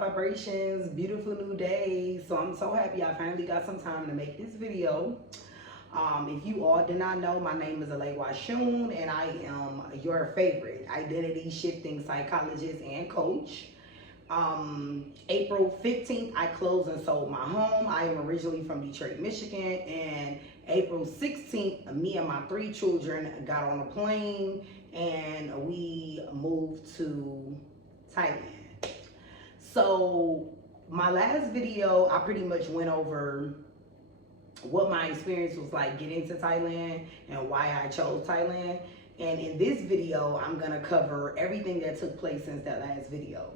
vibrations, beautiful new day. So I'm so happy I finally got some time to make this video. If you all did not know, my name is Alewa Shun, and I am your favorite identity shifting psychologist and coach. April 15th, I closed and sold my home. I am originally from Detroit, Michigan, and April 16th, me and my 3 children got on a plane and we moved to Thailand. So my last video, I pretty much went over what my experience was like getting to Thailand and why I chose Thailand. And in this video, I'm gonna cover everything that took place since that last video.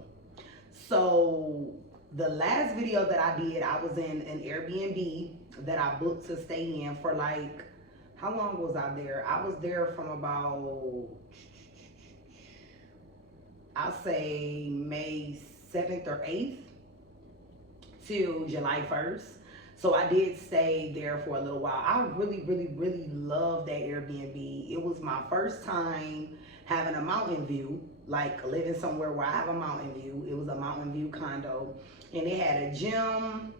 So the last video that I did, I was in an Airbnb that I booked to stay in for like, how long was I there? I was there from about, I'll say May 7th or 8th till July 1st. So I did stay there for a little while. I really loved that Airbnb. It was my first time having a mountain view, like living somewhere where I have a mountain view. It was a mountain view condo, and it had a gym.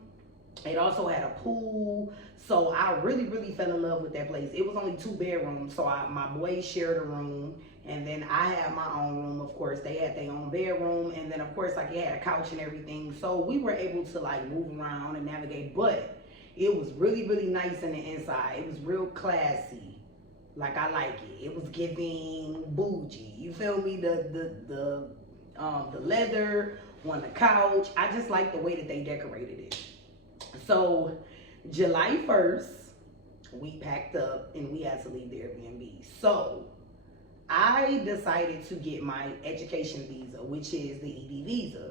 It also had a pool. So I really fell in love with that place. It was only 2 bedrooms, so my boys shared a room, and then I had my own room. Of course, they had their own bedroom, and then of course, like, it had a couch and everything. So we were able to like move around and navigate, but it was really nice in the inside. It was real classy. Like, I like it. It was giving bougie. You feel me? The leather on the couch. I just like the way that they decorated it. So July 1st, we packed up and we had to leave the Airbnb. So I decided to get my education visa, which is the ED visa.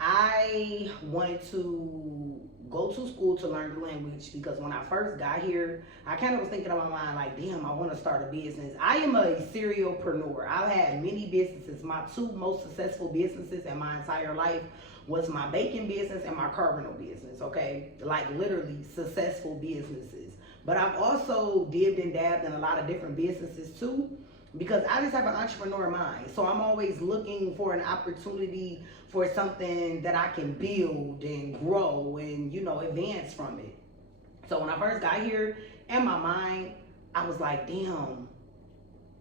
I wanted to go to school to learn the language because when I first got here, I kind of was thinking in my mind like, damn, I want to start a business. I am a serialpreneur. I've had many businesses. My 2 most successful businesses in my entire life was my baking business and my car rental business, okay? Like, literally successful businesses. But I've also dipped and dabbed in a lot of different businesses too, because I just have an entrepreneur mind. So I'm always looking for an opportunity for something that I can build and grow and, you know, advance from it. So when I first got here, in my mind, I was like, damn,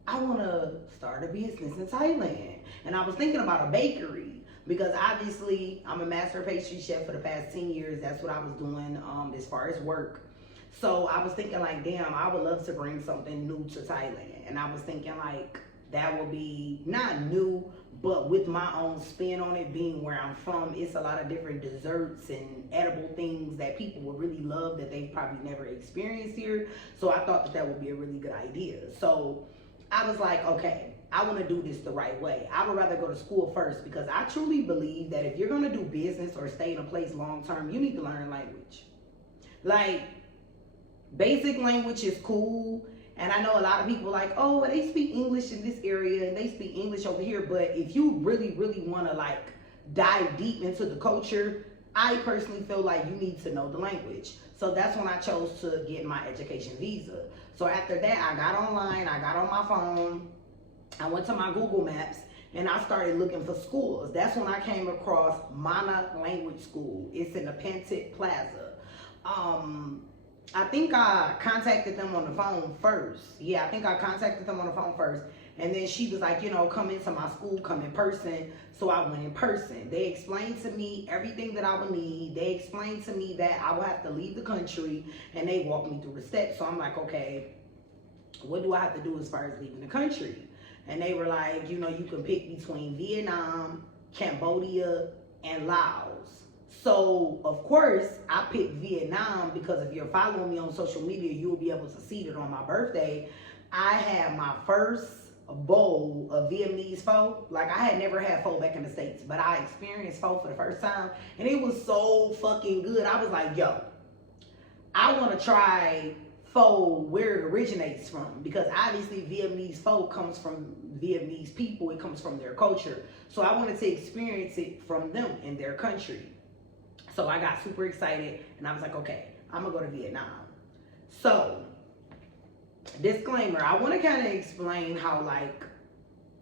I want to start a business in Thailand. And I was thinking about a bakery because obviously I'm a master pastry chef for the past 10 years. That's what I was doing as far as work. So I was thinking like, damn, I would love to bring something new to Thailand. And I was thinking like, that would be not new, but with my own spin on it, being where I'm from, it's a lot of different desserts and edible things that people would really love that they've probably never experienced here. So I thought that that would be a really good idea. So I was like, okay, I want to do this the right way. I would rather go to school first because I truly believe that if you're going to do business or stay in a place long term, you need to learn language. Like, basic language is cool. And I know a lot of people like, oh, well, they speak English in this area and they speak English over here. But if you really want to like dive deep into the culture, I personally feel like you need to know the language. So that's when I chose to get my education visa. So after that, I got online, I got on my phone, I went to my Google Maps, and I started looking for schools. That's when I came across Mana Language School. It's in the Pentit Plaza. I think I contacted them on the phone first. Yeah, I think I contacted them on the phone first. And then she was like, you know, come into my school, come in person. So I went in person. They explained to me everything that I would need. They explained to me that I would have to leave the country, and they walked me through the steps. So I'm like, okay, what do I have to do as far as leaving the country? And they were like, you know, you can pick between Vietnam, Cambodia, and Laos. So, of course, I picked Vietnam because if you're following me on social media, you'll be able to see that on my birthday, I had my first bowl of Vietnamese pho. Like, I had never had pho back in the States, but I experienced pho for the first time, and it was so fucking good. I was like, yo, I want to try pho where it originates from, because obviously Vietnamese pho comes from Vietnamese people. It comes from their culture. So I wanted to experience it from them in their country. So I got super excited and I was like, okay, I'm gonna go to Vietnam. So, disclaimer, I wanna kind of explain how like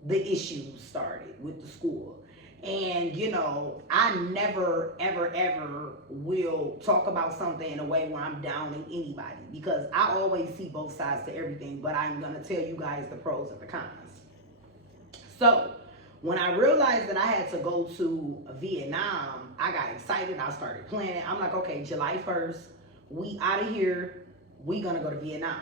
the issues started with the school. And, you know, I never, ever, ever will talk about something in a way where I'm downing anybody, because I always see both sides to everything, but I'm going to tell you guys the pros and the cons. So when I realized that I had to go to Vietnam, I got excited. I started planning. I'm like, okay, July 1st, we out of here. We going to go to Vietnam.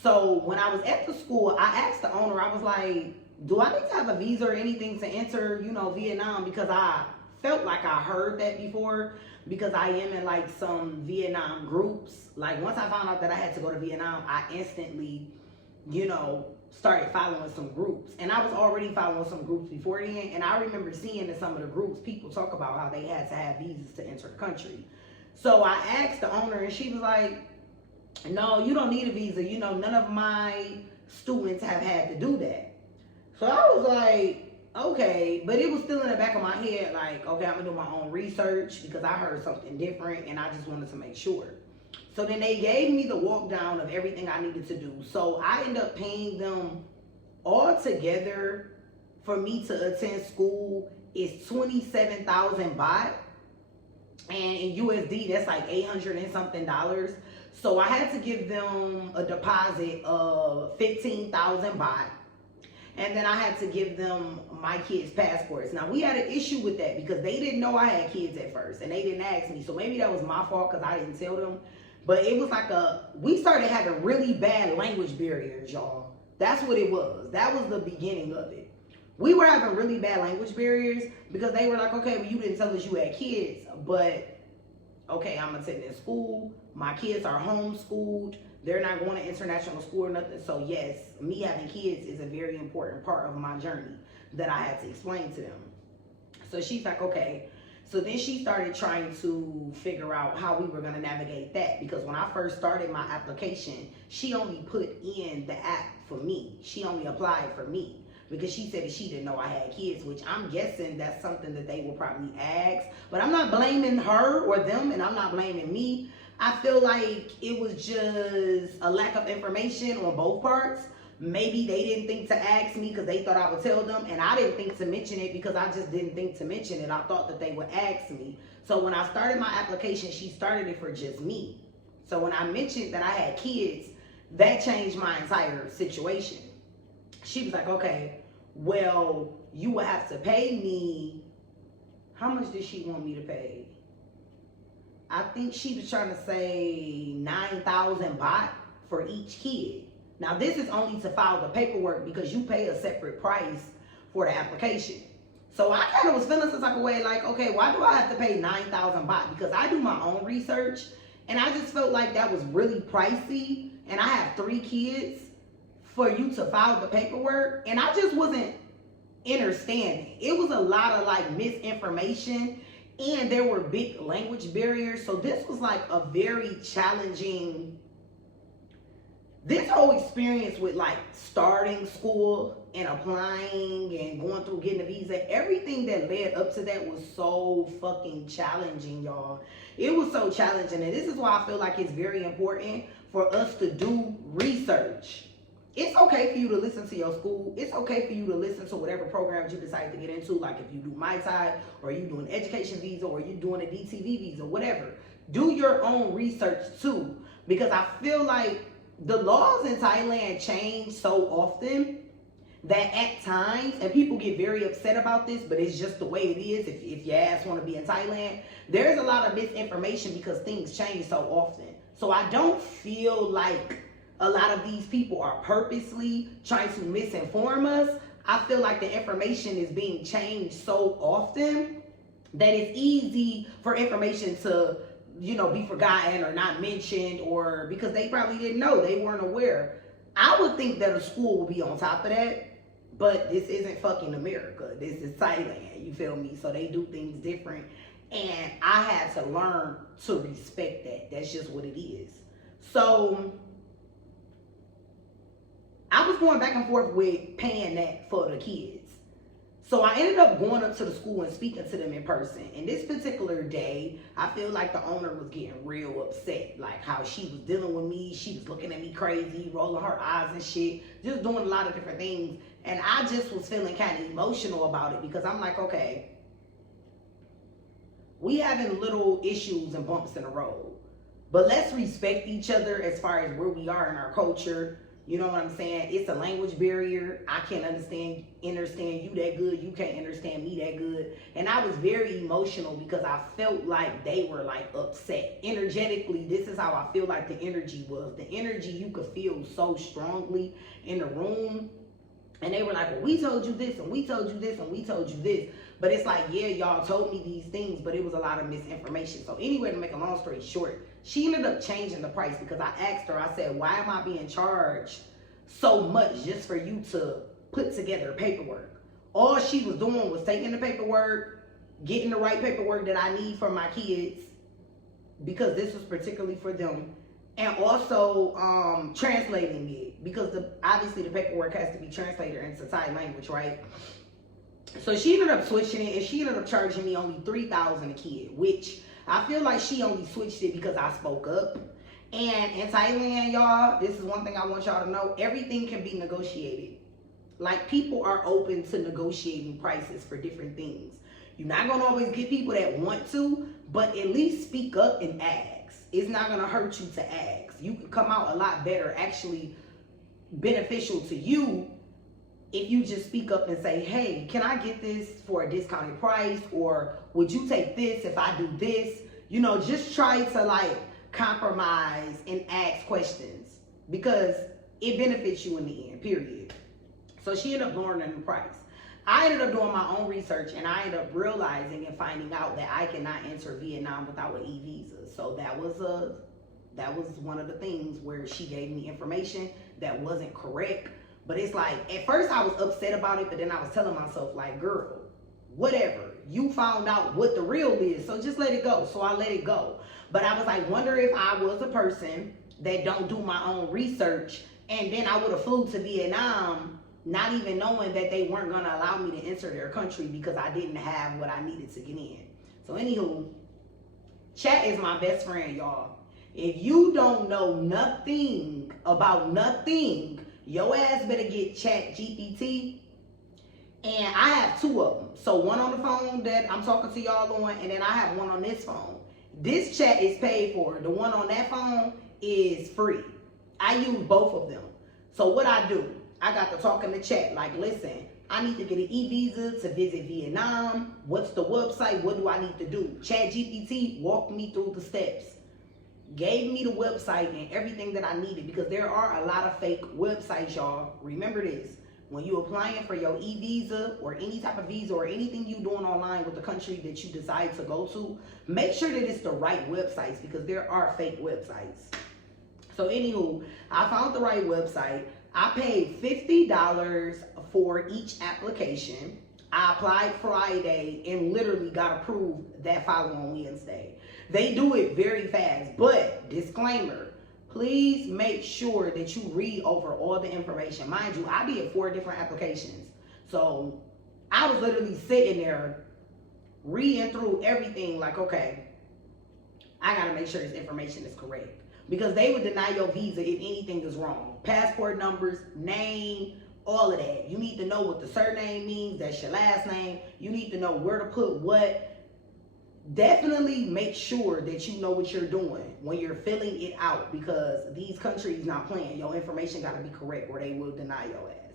So when I was at the school, I asked the owner, I was like, do I need to have a visa or anything to enter, you know, Vietnam? Because I felt like I heard that before, because I am in like some Vietnam groups. Like once I found out that I had to go to Vietnam, I instantly, you know, started following some groups. And I was already following some groups before then. And I remember seeing in some of the groups, people talk about how they had to have visas to enter the country. So I asked the owner, and she was like, no, you don't need a visa. You know, none of my students have had to do that. So I was like, okay, but it was still in the back of my head, like, okay, I'm gonna do my own research, because I heard something different and I just wanted to make sure. So then they gave me the walk down of everything I needed to do. So I ended up paying them all together for me to attend school is 27,000 baht. And in USD, that's like 800 and something dollars. So I had to give them a deposit of 15,000 baht. And then I had to give them my kids' passports. Now, we had an issue with that because they didn't know I had kids at first, and they didn't ask me. So maybe that was my fault because I didn't tell them. But it was like we started having really bad language barriers, y'all. That's what it was. That was the beginning of it. We were having really bad language barriers because they were like, okay, well, you didn't tell us you had kids. But, okay, I'm attending school. My kids are homeschooled. They're not going to international school or nothing. So yes, me having kids is a very important part of my journey that I had to explain to them. So she's like, okay. So then she started trying to figure out how we were going to navigate that. Because when I first started my application, she only put in the app for me. She only applied for me, because she said that she didn't know I had kids, which I'm guessing that's something that they will probably ask. But I'm not blaming her or them, and I'm not blaming me. I feel like it was just a lack of information on both parts. Maybe they didn't think to ask me because they thought I would tell them, and I didn't think to mention it because I just didn't think to mention it. I thought that they would ask me. So when I started my application, she started it for just me. So when I mentioned that I had kids, that changed my entire situation. She was like, okay, well, you will have to pay me. How much did she want me to pay? I think she was trying to say 9,000 baht for each kid. Now, this is only to file the paperwork, because you pay a separate price for the application. So I kind of was feeling some type of way, like, okay, why do I have to pay 9,000 baht? Because I do my own research, and I just felt like that was really pricey, and I have 3 kids, for you to file the paperwork, and I just wasn't understanding. It was a lot of like misinformation, and there were big language barriers. So this was like a very challenging, this whole experience with like starting school and applying and going through getting a visa, everything that led up to that was so fucking challenging, y'all. It was so challenging, and this is why I feel like it's very important for us to do research. It's okay for you to listen to your school. It's okay for you to listen to whatever programs you decide to get into. Like if you do Mai Tai, or you do an education visa, or you're doing a DTV visa, whatever. Do your own research too. Because I feel like the laws in Thailand change so often that at times, and people get very upset about this, but it's just the way it is. If your ass want to be in Thailand, there's a lot of misinformation because things change so often. So I don't feel like a lot of these people are purposely trying to misinform us. I feel like the information is being changed so often that it's easy for information to, you know, be forgotten or not mentioned, or because they probably didn't know, they weren't aware. I would think that a school would be on top of that, but this isn't fucking America. This is Thailand, you feel me? So they do things different, and I had to learn to respect that. That's just what it is. So I was going back and forth with paying that for the kids. So I ended up going up to the school and speaking to them in person. And this particular day, I feel like the owner was getting real upset. Like how she was dealing with me. She was looking at me crazy, rolling her eyes and shit. Just doing a lot of different things. And I just was feeling kind of emotional about it, because I'm like, okay, We having little issues and bumps in the road. But let's respect each other as far as where we are in our culture. You know what I'm saying? It's a language barrier. I can't understand you that good. You can't understand me that good. And I was very emotional because I felt like they were like upset. Energetically, this is how I feel like the energy was. The energy you could feel so strongly in the room. And they were like, well, we told you this, and we told you this, and we told you this. But it's like, yeah, y'all told me these things, but it was a lot of misinformation. So anyway, to make a long story short, she ended up changing the price because I asked her, I said, why am I being charged so much just for you to put together paperwork? All she was doing was taking the paperwork, getting the right paperwork that I need for my kids, because this was particularly for them, and also translating it, because obviously the paperwork has to be translated into Thai language, right? So she ended up switching it, and she ended up charging me only $3,000 a kid, which I feel like she only switched it because I spoke up. And in Thailand, y'all, this is one thing I want y'all to know: everything can be negotiated. Like, people are open to negotiating prices for different things. You're not gonna always get people that want to, but at least speak up and ask. It's not gonna hurt you to ask. You can come out a lot better, actually beneficial to you, if you just speak up and say, hey, can I get this for a discounted price? Or would you take this if I do this? You know, just try to like compromise and ask questions, because it benefits you in the end, period. So she ended up lowering the price. I ended up doing my own research, and I ended up realizing and finding out that I cannot enter Vietnam without an e-visa. So that was one of the things where she gave me information that wasn't correct. But it's like, at first I was upset about it, but then I was telling myself, like, girl, whatever. You found out what the real is, so just let it go. So I let it go. But I was like, wonder if I was a person that don't do my own research, and then I would have flew to Vietnam not even knowing that they weren't going to allow me to enter their country because I didn't have what I needed to get in. So anywho, chat is my best friend, y'all. If you don't know nothing about nothing, your ass better get Chat GPT. And I have two of them. So one on the phone that I'm talking to y'all on, and then I have one on this phone. This chat is paid for. The one on that phone is free. I use both of them. So what I do, I got to talk in the chat like, listen, I need to get an e-visa to visit Vietnam. What's the website? What do I need to do? Chat GPT walked me through the steps. Gave me the website and everything that I needed, because there are a lot of fake websites, y'all. Remember this. When you're applying for your e-visa or any type of visa or anything you're doing online with the country that you decide to go to, make sure that it's the right websites, because there are fake websites. So anywho, I found the right website. I paid $50 for each application. I applied Friday and literally got approved that following Wednesday. They do it very fast, but disclaimer, please make sure that you read over all the information. Mind you, I did 4 different applications. So I was literally sitting there reading through everything like, okay, I gotta make sure this information is correct. Because they would deny your visa if anything is wrong. Passport numbers, name, all of that. You need to know what the surname means. That's your last name. You need to know where to put what. Definitely make sure that you know what you're doing when you're filling it out, because these countries not playing. Your information got to be correct or they will deny your ass.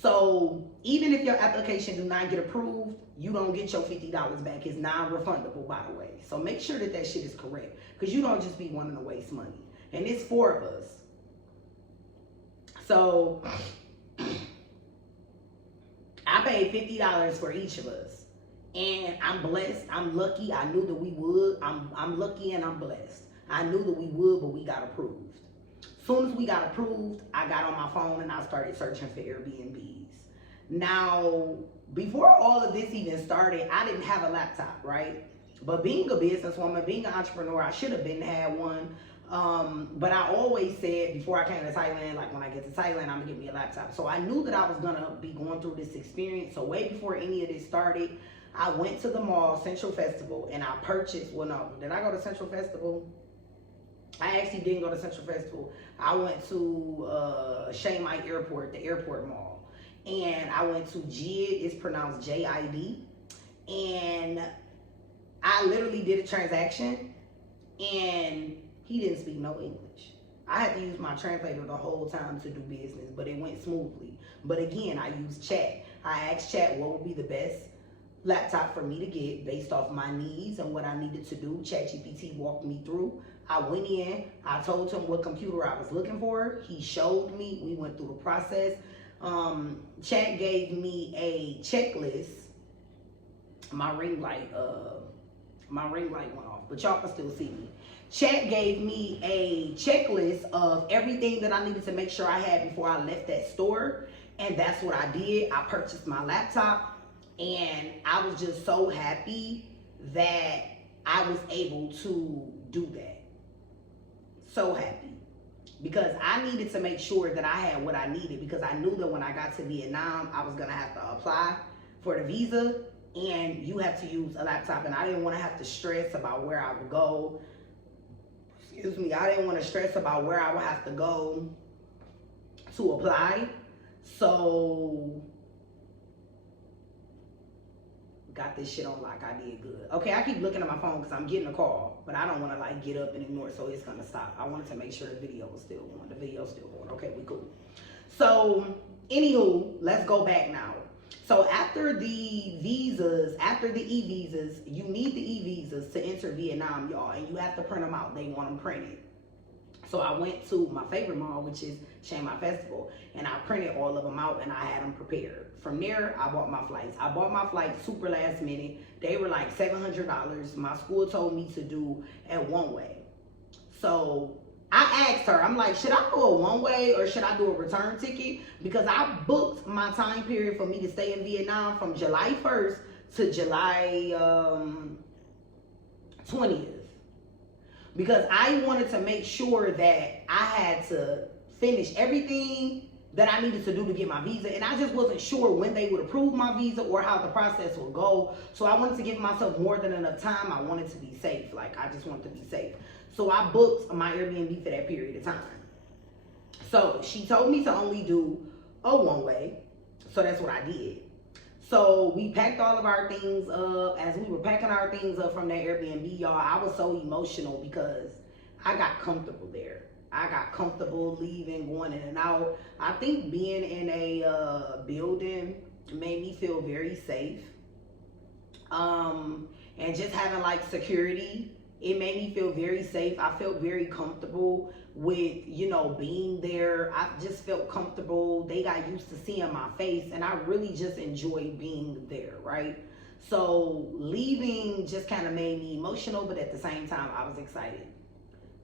So even if your application do not get approved, you don't get your $50 back. It's non-refundable, by the way. So make sure that that shit is correct, because you don't just be wanting to waste money. And it's 4 of us. So I paid $50 for each of us. And I'm blessed. I'm lucky. I knew that we would. I'm lucky and I'm blessed. I knew that we would, but we got approved. Soon as we got approved, I got on my phone and I started searching for Airbnbs. Now, before all of this even started, I didn't have a laptop, right? But being a businesswoman, being an entrepreneur, I should have been had one. But I always said before I came to Thailand, like when I get to Thailand, I'm gonna get me a laptop. So I knew that I was gonna be going through this experience. So way before any of this started, I went to the mall, Central Festival, and I purchased, well, no, did I go to Central Festival? I actually didn't go to Central Festival. I went to Chiang Mai Airport, the airport mall. And I went to JID, it's pronounced J-I-D. And I I literally did a transaction and he didn't speak no English. I had to use my translator the whole time to do business, but it went smoothly. But again, I used chat. I asked chat what would be the best laptop for me to get based off my needs and what I needed to do. ChatGPT walked me through. I went in, I told him what computer I was looking for. He showed me, we went through the process. Chat gave me a checklist. My ring light went off, but y'all can still see me. Chat gave me a checklist of everything that I needed to make sure I had before I left that store. And that's what I did. I purchased my laptop and I was just so happy that I was able to do that. So happy. Because I needed to make sure that I had what I needed, because I knew that when I got to Vietnam, I was gonna have to apply for the visa and you have to use a laptop, and I didn't want to have to stress about where I would go. Excuse me, I didn't want to stress about where I would have to go to apply. So got this shit on lock. I did good. Okay, I keep looking at my phone because I'm getting a call, but I don't want to like get up and ignore it, so it's gonna stop. I wanted to make sure the video was still going. The video's still going. Okay, we cool. So anywho, let's go back now. So after the visas, after the e-visas, you need the e-visas to enter Vietnam, y'all, and you have to print them out. They want them printed. So I went to my favorite mall, which is Chiang Mai Festival, and I printed all of them out and I had them prepared. From there, I bought my flights. I bought my flights super last minute. They were like $700. My school told me to do at one way. So I asked her, I'm like, should I do a one way or should I do a return ticket? Because I booked my time period for me to stay in Vietnam from July 1st to July 20th. Because I wanted to make sure that I had to finish everything that I needed to do to get my visa. And I just wasn't sure when they would approve my visa or how the process would go. So I wanted to give myself more than enough time. I wanted to be safe. Like, I just wanted to be safe. So I booked my Airbnb for that period of time. So she told me to only do a one way. So that's what I did. So we packed all of our things up. As we were packing our things up from that Airbnb, y'all, I was so emotional because I got comfortable there. I got comfortable leaving, going in and out. I think being in a building made me feel very safe. And just having like security, it made me feel very safe. I felt very comfortable with, you know, being there. I just felt comfortable. They got used to seeing my face and I really just enjoyed being there, right? So leaving just kind of made me emotional, but at the same time, I was excited.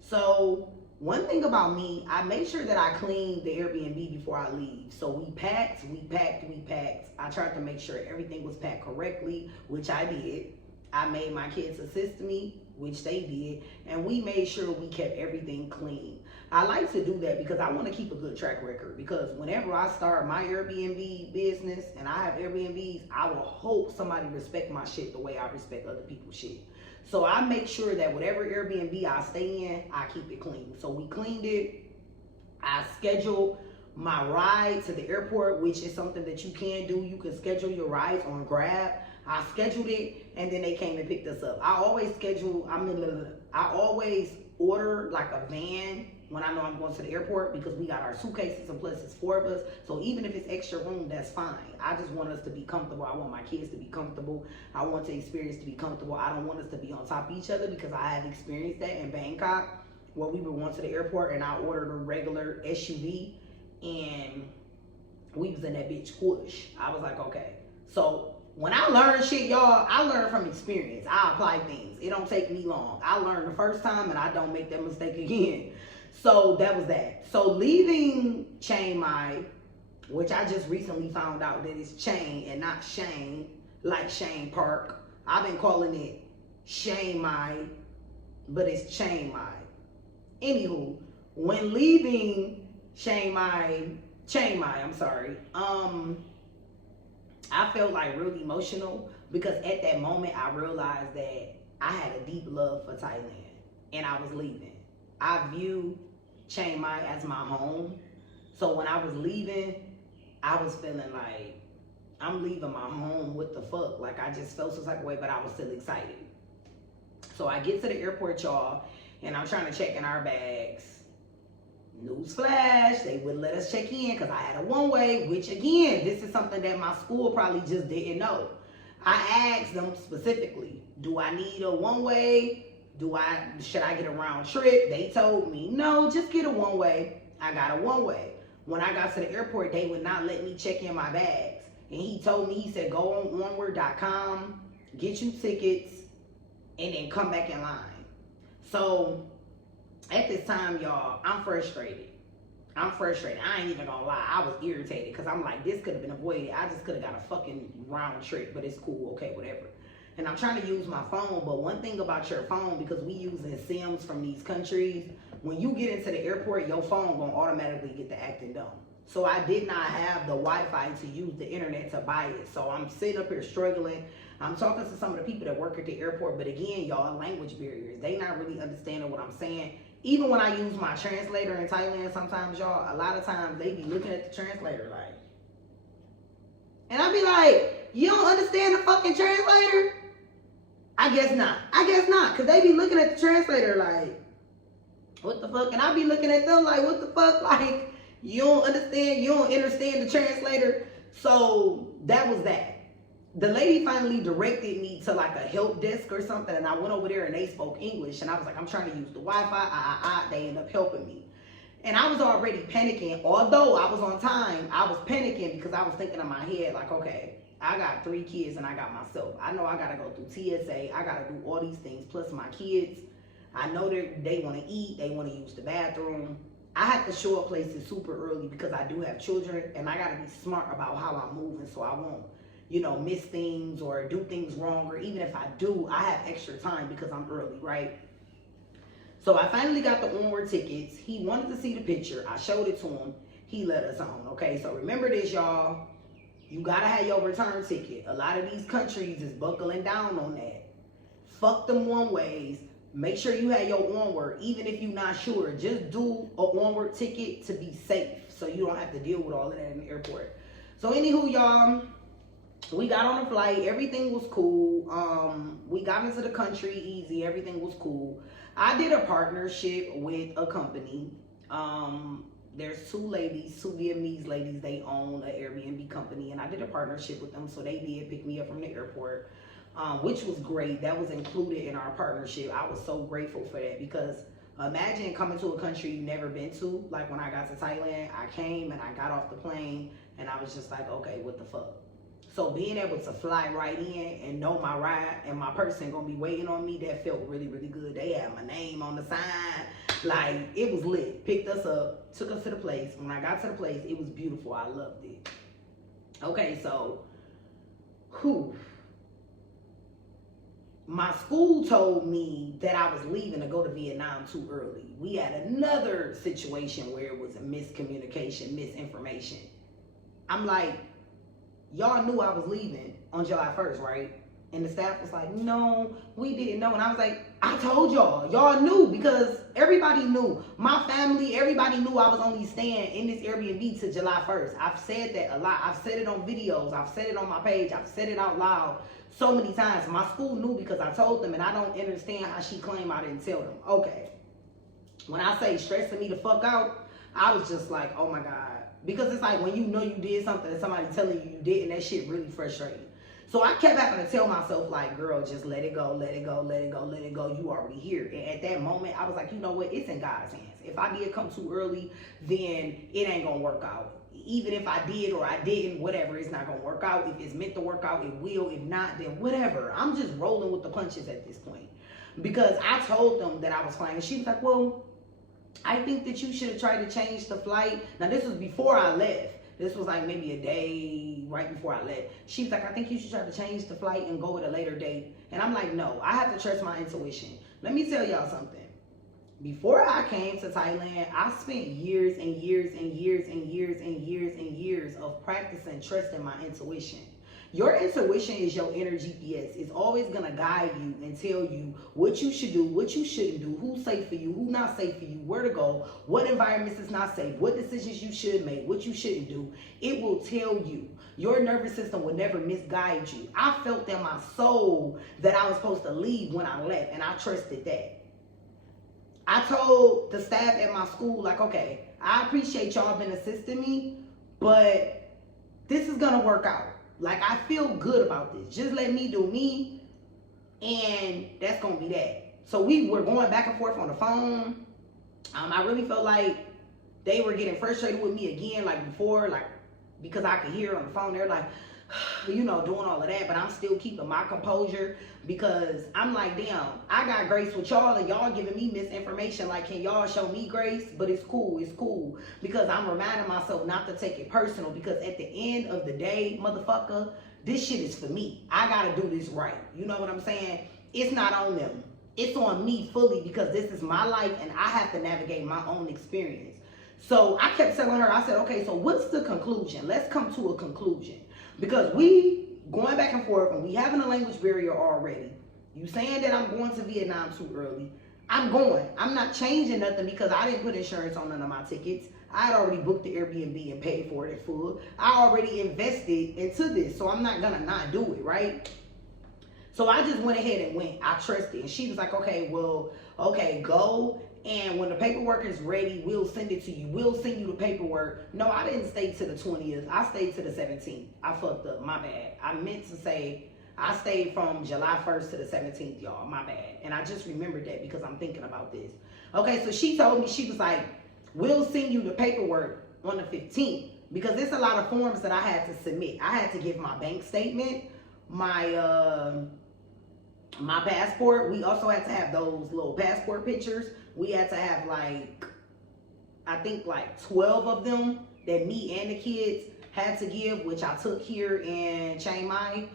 So one thing about me, I made sure that I cleaned the Airbnb before I leave. So we packed. I tried to make sure everything was packed correctly, which I did. I made my kids assist me, which they did, and we made sure we kept everything clean. I like to do that because I want to keep a good track record, because whenever I start my Airbnb business and I have Airbnbs, I will hope somebody respect my shit the way I respect other people's shit. So I make sure that whatever Airbnb I stay in, I keep it clean. So we cleaned it. I scheduled my ride to the airport, which is something that you can do. You can schedule your rides on Grab. I scheduled it and then they came and picked us up. I always order like a van when I know I'm going to the airport, because we got our suitcases and plus it's 4 of us. So even if it's extra room, that's fine. I just want us to be comfortable. I want my kids to be comfortable. I want the experience to be comfortable. I don't want us to be on top of each other, because I have experienced that in Bangkok where we were going to the airport and I ordered a regular SUV and we was in that bitch push. I was like, okay. So when I learn shit, y'all, I learn from experience. I apply things. It don't take me long. I learned the first time and I don't make that mistake again. So that was that. So leaving Chiang Mai, which I just recently found out that it's Chiang and not Shane, like Shane Park. I've been calling it Chiang Mai, but it's Chiang Mai. Anywho, when leaving Chiang Mai, I felt like really emotional, because at that moment I realized that I had a deep love for Thailand and I was leaving. I view Chiang Mai as my home. So when I was leaving, I was feeling like I'm leaving my home. What the fuck? Like, I just felt some type of way, but I was still excited. So I get to the airport, y'all, and I'm trying to check in our bags. Newsflash, they wouldn't let us check in because I had a one-way, which again, this is something that my school probably just didn't know. I asked them specifically, do I need a one-way? Should I get a round trip? They told me, no, just get a one-way. I got a one-way. When I got to the airport, they would not let me check in my bags. And he told me, he said, go on onward.com, get you tickets, and then come back in line. So at this time, y'all, I'm frustrated. I ain't even gonna lie. I was irritated because I'm like, this could have been avoided. I just could have got a fucking round trip, but it's cool. Okay, whatever. And I'm trying to use my phone, but one thing about your phone, because we using SIMs from these countries, when you get into the airport, your phone gonna automatically get the acting dumb. So I did not have the Wi-Fi to use the internet to buy it. So I'm sitting up here struggling. I'm talking to some of the people that work at the airport, but again, y'all, language barriers. They not really understanding what I'm saying. Even when I use my translator in Thailand, sometimes, y'all, a lot of times they be looking at the translator like, and I be like, you don't understand the fucking translator? I guess not, because they be looking at the translator like, what the fuck? And I be looking at them like, what the fuck? Like, you don't understand the translator. So that was that. The lady finally directed me to like a help desk or something, and I went over there and they spoke English, and I was like, I'm trying to use the Wi-Fi. They ended up helping me. And I was already panicking. Although I was on time, I was panicking because I was thinking in my head like, okay, I got 3 kids and I got myself. I know I got to go through TSA. I got to do all these things, plus my kids. I know they want to eat. They want to use the bathroom. I have to show up places super early because I do have children, and I got to be smart about how I'm moving so I won't, miss things or do things wrong. Or even if I do, I have extra time because I'm early, right? So I finally got the onward tickets. He wanted to see the picture. I showed it to him. He let us on, okay? So remember this, y'all. You got to have your return ticket. A lot of these countries is buckling down on that. Fuck them one-ways. Make sure you have your onward. Even if you're not sure, just do a onward ticket to be safe so you don't have to deal with all of that in the airport. So anywho, y'all, we got on the flight. Everything was cool. We got into the country easy. Everything was cool. I did a partnership with a company. There's 2 Vietnamese ladies. They own an Airbnb company, and I did a partnership with them. So they did pick me up from the airport, which was great. That was included in our partnership. I was so grateful for that because imagine coming to a country you've never been to. Like when I got to Thailand, I came and I got off the plane and I was just like, okay, what the fuck? So being able to fly right in and know my ride and my person gonna be waiting on me, that felt really, really good. They had my name on the sign. Like, it was lit. Picked us up, took us to the place. When I got to the place, it was beautiful. I loved it. Okay, so, my school told me that I was leaving to go to Vietnam too early. We had another situation where it was a miscommunication, misinformation. I'm like, y'all knew I was leaving on July 1st, right? And the staff was like, no, we didn't know. And I was like, I told y'all. Y'all knew because everybody knew. My family, everybody knew I was only staying in this Airbnb to July 1st. I've said that a lot. I've said it on videos. I've said it on my page. I've said it out loud so many times. My school knew because I told them, and I don't understand how she claimed I didn't tell them. Okay. When I say stressing me the fuck out, I was just like, oh my God. Because it's like when you know you did something and somebody telling you didn't, that shit really frustrating. So I kept having to tell myself, like, girl, just let it go, let it go, let it go, let it go. You already here. And at that moment, I was like, you know what? It's in God's hands. If I did come too early, then it ain't going to work out. Even if I did or I didn't, whatever, it's not going to work out. If it's meant to work out, it will. If not, then whatever. I'm just rolling with the punches at this point. Because I told them that I was flying. And she was like, well, I think that you should have tried to change the flight. Now, this was before I left. This was like maybe a day right before I left. She was like, I think you should try to change the flight and go at a later date. And I'm like, no, I have to trust my intuition. Let me tell y'all something. Before I came to Thailand, I spent years and years and years and years and years and years of practicing trusting my intuition. Your intuition is your inner GPS. It's always going to guide you and tell you what you should do, what you shouldn't do, who's safe for you, who's not safe for you, where to go, what environments is not safe, what decisions you should make, what you shouldn't do. It will tell you. Your nervous system will never misguide you. I felt in my soul that I was supposed to leave when I left, and I trusted that. I told the staff at my school, like, okay, I appreciate y'all been assisting me, but this is gonna work out. Like, I feel good about this. Just let me do me, and that's gonna be that. So we were going back and forth on the phone. I really felt like they were getting frustrated with me again, like before, like, because I could hear on the phone, they're like, you know, doing all of that, but I'm still keeping my composure because I'm like, damn, I got grace with y'all and y'all giving me misinformation. Like, can y'all show me grace? But it's cool, because I'm reminding myself not to take it personal, because at the end of the day, motherfucker, this shit is for me. I gotta do this right. You know what I'm saying? It's not on them. It's on me fully, because this is my life and I have to navigate my own experience. So I kept telling her, I said, okay, so what's the conclusion? Let's come to a conclusion. Because we going back and forth and we having a language barrier already. You saying that I'm going to Vietnam too early. I'm going. I'm not changing nothing because I didn't put insurance on none of my tickets. I had already booked the Airbnb and paid for it in full. I already invested into this, so I'm not gonna not do it, right? So I just went ahead and went. I trusted. And she was like, okay, well, okay, go. And when the paperwork is ready, we'll send it to you. We'll send you the paperwork. No, I didn't stay to the 20th. I stayed to the 17th. I fucked up. My bad. I meant to say I stayed from July 1st to the 17th, y'all. My bad. And I just remembered that because I'm thinking about this. Okay, so she told me, she was like, we'll send you the paperwork on the 15th. Because there's a lot of forms that I had to submit. I had to give my bank statement, my passport. We also had to have those little passport pictures. We had to have like, I think like 12 of them that me and the kids had to give, which I took here in Chiang Mai.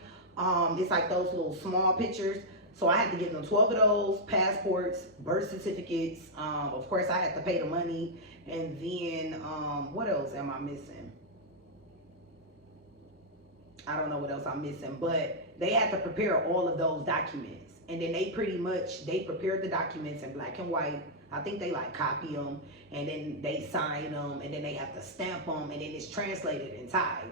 It's like those little small pictures. So I had to give them 12 of those, passports, birth certificates. Of course, I had to pay the money. And then, what else am I missing? I don't know what else I'm missing, but they had to prepare all of those documents. And then they prepared the documents in black and white. I think they like copy them, and then they sign them, and then they have to stamp them, and then it's translated in Thai.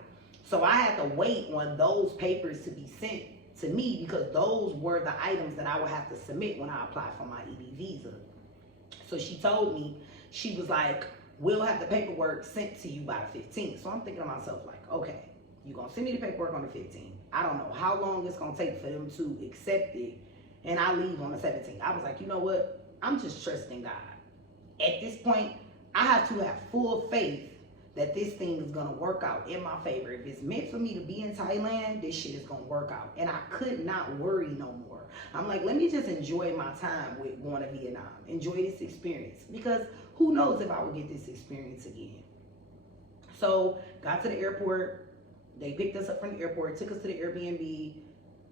So I had to wait on those papers to be sent to me, because those were the items that I would have to submit when I applied for my EB visa. So she told me, she was like, we'll have the paperwork sent to you by the 15th. So I'm thinking to myself like, okay, you're going to send me the paperwork on the 15th. I don't know how long it's going to take for them to accept it, and I leave on the 17th. I was like, you know what? I'm just trusting God. At this point, I have to have full faith that this thing is going to work out in my favor. If it's meant for me to be in Thailand, this shit is going to work out. And I could not worry no more. I'm like, let me just enjoy my time with going to Vietnam. Enjoy this experience. Because who knows if I would get this experience again. So, got to the airport. They picked us up from the airport, took us to the Airbnb.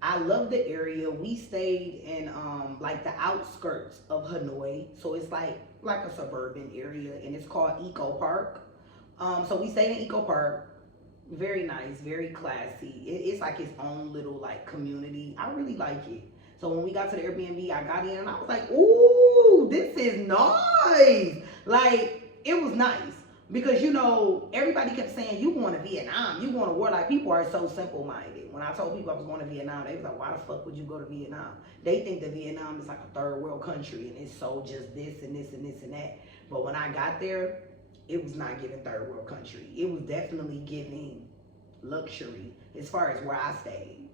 I love the area. We stayed in like the outskirts of Hanoi. So it's like a suburban area, and it's called Eco Park. So we stayed in Eco Park. Very nice, very classy. It's like its own little like community. I really like it. So when we got to the Airbnb, I got in and I was like, ooh, this is nice. Like, it was nice. Because, you know, everybody kept saying, you going to Vietnam, you going to war. Like, people are so simple-minded. When I told people I was going to Vietnam, they was like, why the fuck would you go to Vietnam? They think that Vietnam is like a third world country, and it's so just this and this and this and that. But when I got there, it was not giving third world country. It was definitely giving luxury as far as where I stayed.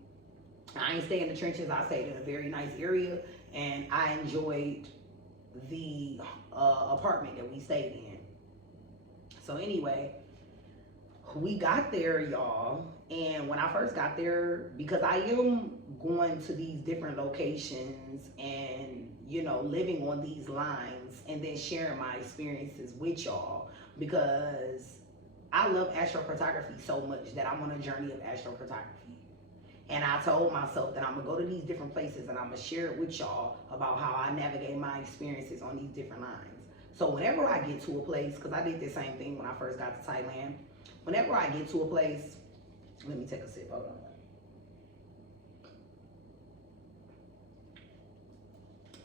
I ain't stay in the trenches. I stayed in a very nice area, and I enjoyed the apartment that we stayed in. So anyway, we got there, y'all, and when I first got there, because I am going to these different locations and, you know, living on these lines and then sharing my experiences with y'all, because I love astrocartography so much that I'm on a journey of astrocartography. And I told myself that I'm gonna go to these different places and I'm gonna share it with y'all about how I navigate my experiences on these different lines. So whenever I get to a place, because I did the same thing when I first got to Thailand, whenever I get to a place, let me take a sip, hold on.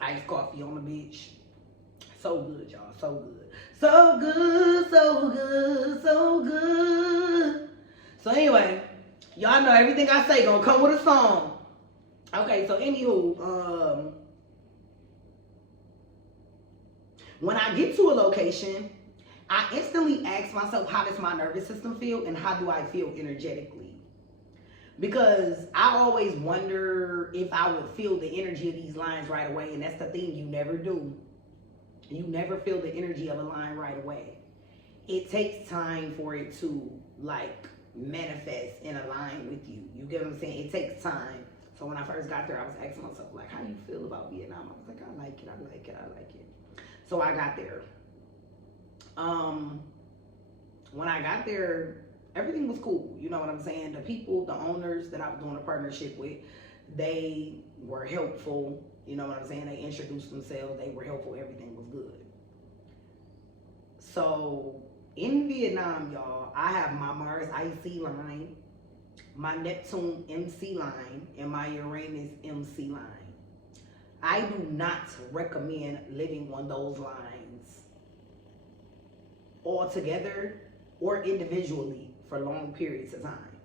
Iced coffee on the beach. So good, y'all, so good. So good, so good, so good. So anyway, Y'all know everything I say gonna come with a song. Okay, so anywho, when I get to a location, I instantly ask myself, how does my nervous system feel and how do I feel energetically? Because I always wonder if I would feel the energy of these lines right away, and that's the thing, you never do. You never feel the energy of a line right away. It takes time for it to like manifest and align with you. You get what I'm saying? It takes time. So when I first got there, I was asking myself, like, how do you feel about Vietnam? I was like, I like it, I like it, I like it. So I got there. When I got there, everything was cool. You know what I'm saying? The people, the owners that I was doing a partnership with, they were helpful. You know what I'm saying? They introduced themselves. They were helpful. Everything was good. So in Vietnam, y'all, I have my Mars IC line, my Neptune MC line, and my Uranus MC line. I do not recommend living on those lines all together or individually for long periods of time.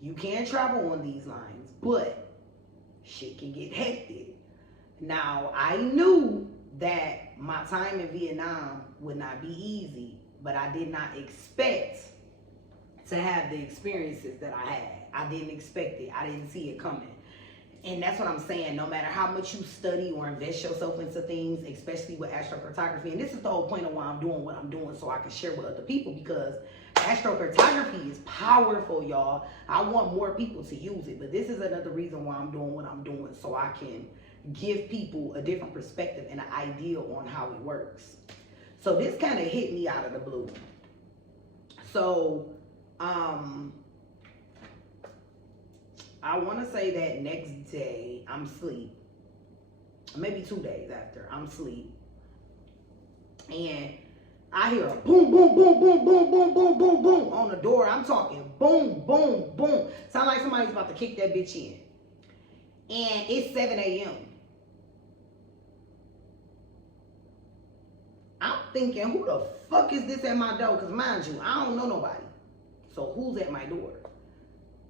You can travel on these lines, but shit can get hectic. Now, I knew that my time in Vietnam would not be easy, but I did not expect to have the experiences that I had. I didn't expect it. I didn't see it coming. And that's what I'm saying. No matter how much you study or invest yourself into things, especially with astrocartography, and this is the whole point of why I'm doing what I'm doing, so I can share with other people, because astrocartography is powerful, y'all. I want more people to use it, but this is another reason why I'm doing what I'm doing, so I can give people a different perspective and an idea on how it works. So this kind of hit me out of the blue. So, I want to say that next day I'm asleep, maybe 2 days after I'm asleep, and I hear a boom, boom, boom, boom, boom, boom, boom, boom, boom on the door. I'm talking boom, boom, boom. Sound like somebody's about to kick that bitch in. And it's 7 a.m. I'm thinking, who the fuck is this at my door? Because mind you, I don't know nobody. So who's at my door?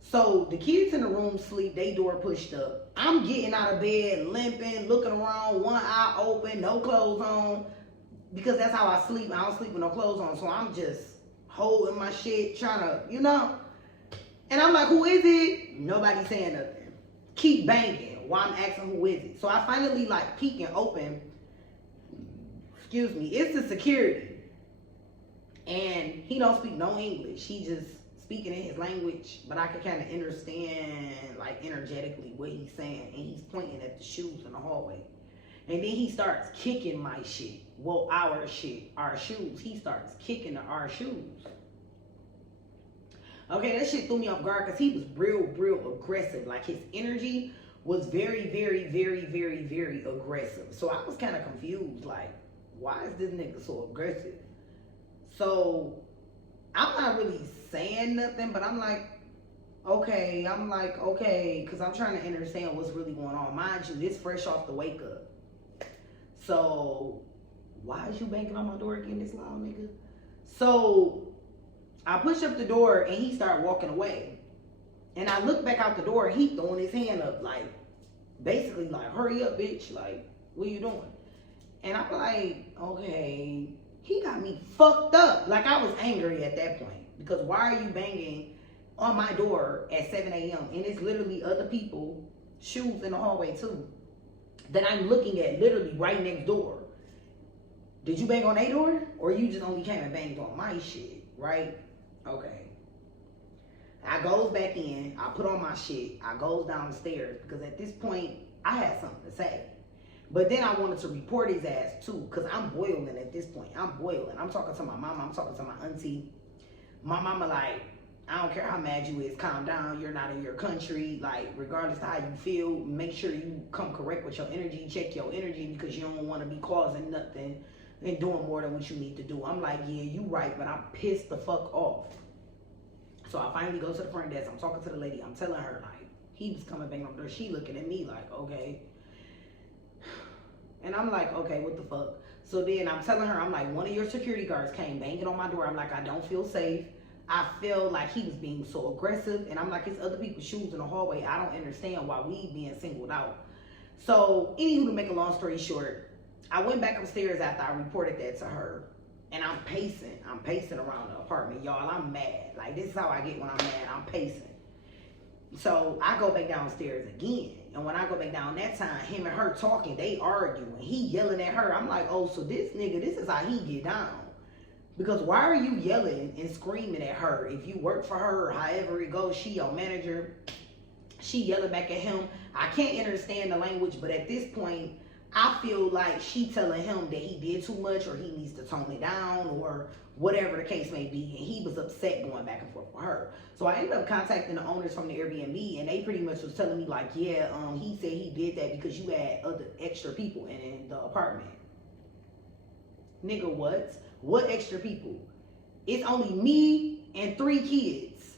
So the kids in the room sleep, they door pushed up. I'm getting out of bed, limping, looking around, one eye open, no clothes on. Because that's how I sleep. I don't sleep with no clothes on. So I'm just holding my shit, trying to, you know. And I'm like, who is it? Nobody saying nothing. Keep banging while I'm asking who is it. So I finally like peek and open. Excuse me. It's the security. And he don't speak no English. He just speaking in his language, but I can kind of understand like energetically what he's saying, and he's pointing at the shoes in the hallway, and then he starts kicking my shit. Well, our shit, our shoes. He starts kicking our shoes. Okay, that shit threw me off guard because he was real aggressive. Like his energy was very, very, very, very, very aggressive. So I was kind of confused. Like, why is this nigga so aggressive? So I'm not really saying nothing, but I'm like, okay, because I'm trying to understand what's really going on. Mind you, this fresh off the wake up. So why is you banging on my door again this loud, nigga? So I push up the door and he started walking away. And I look back out the door, he throwing his hand up, like, basically like, hurry up, bitch. Like, what are you doing? And I'm like, okay. He got me fucked up. Like, I was angry at that point. Because why are you banging on my door at 7 a.m. and it's literally other people, shoes in the hallway too, that I'm looking at literally right next door? Did you bang on their door? Or you just only came and banged on my shit, right? Okay. I goes back in, I put on my shit, I goes downstairs because at this point, I had something to say. But then I wanted to report his ass too, because I'm boiling at this point. I'm boiling. I'm talking to my mama, I'm talking to my auntie. My mama like, I don't care how mad you is, calm down, you're not in your country. Like, regardless of how you feel, make sure you come correct with your energy, check your energy, because you don't want to be causing nothing and doing more than what you need to do. I'm like, yeah, you right, but I'm pissed the fuck off. So I finally go to the front desk, I'm talking to the lady, I'm telling her, like, he was coming back on the door, she looking at me like, okay. And I'm like, okay, what the fuck? So then I'm telling her, I'm like, one of your security guards came banging on my door. I'm like, I don't feel safe. I feel like he was being so aggressive, and I'm like, it's other people's shoes in the hallway. I don't understand why we being singled out. So, anywho, to make a long story short, I went back upstairs after I reported that to her, and I'm pacing. I'm pacing around the apartment, y'all. I'm mad. Like, this is how I get when I'm mad. I'm pacing. So I go back downstairs again. And when I go back down that time, him and her talking, they arguing. He yelling at her. I'm like, oh, so this nigga, this is how he get down. Because why are you yelling and screaming at her? If you work for her or however it goes, she your manager. She yelling back at him. I can't understand the language, but at this point, I feel like she telling him that he did too much or he needs to tone it down or whatever the case may be. And he was upset going back and forth with her. So I ended up contacting the owners from the Airbnb, and they pretty much was telling me like, yeah, he said he did that because you had other extra people in the apartment. Nigga, what? What extra people? It's only me and 3 kids.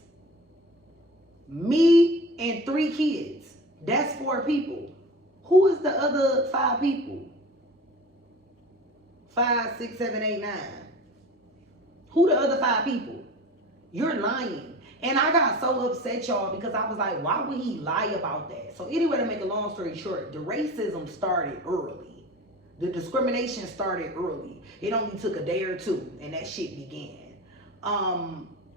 Me and 3 kids. That's 4 people. Who is the other 5 people? 5, 6, 7, 8, 9. Who the other 5 people? You're lying. And I got so upset, y'all, because I was like, why would he lie about that? So anyway, to make a long story short, the racism started early. The discrimination started early. It only took a day or 2, and that shit began.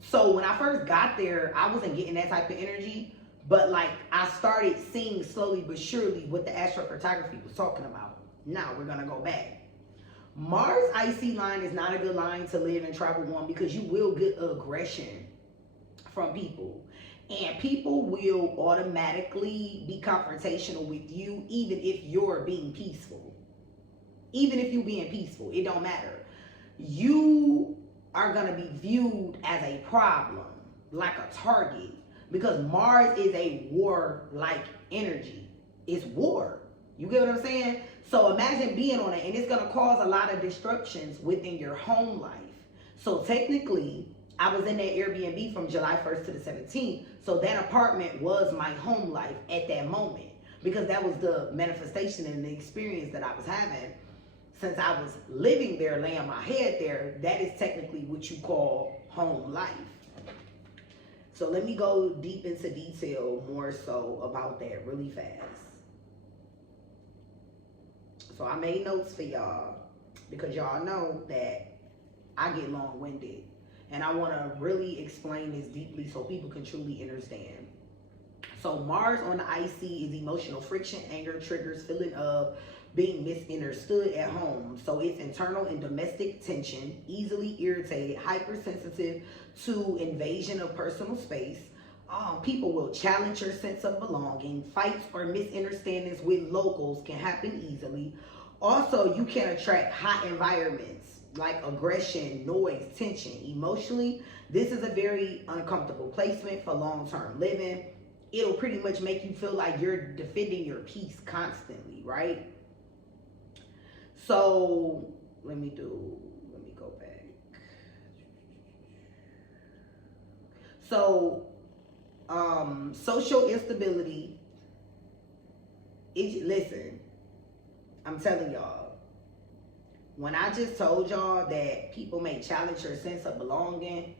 So when I first got there, I wasn't getting that type of energy. But like I started seeing slowly but surely what the astrocartography was talking about. Now we're gonna go back. Mars icy line is not a good line to live and travel on because you will get aggression from people. And people will automatically be confrontational with you even if you're being peaceful. Even if you're being peaceful, it don't matter. You are gonna be viewed as a problem, like a target. Because Mars is a war-like energy. It's war. You get what I'm saying? So imagine being on it, and it's going to cause a lot of disruptions within your home life. So technically, I was in that Airbnb from July 1st to the 17th. So that apartment was my home life at that moment. Because that was the manifestation and the experience that I was having. Since I was living there, laying my head there, that is technically what you call home life. So let me go deep into detail more so about that really fast. So I made notes for y'all because y'all know that I get long-winded. And I want to really explain this deeply so people can truly understand. So Mars on the IC is emotional friction, anger, triggers, feeling of being misunderstood at home. So it's internal and domestic tension, easily irritated, hypersensitive to invasion of personal space. People will challenge your sense of belonging. Fights or misunderstandings with locals can happen easily. Also, you can attract hot environments like aggression, noise, tension. Emotionally, this is a very uncomfortable placement for long-term living. It'll pretty much make you feel like you're defending your peace constantly, right? So let me go back. So social instability. Listen, I'm telling y'all, when I just told y'all that people may challenge your sense of belonging,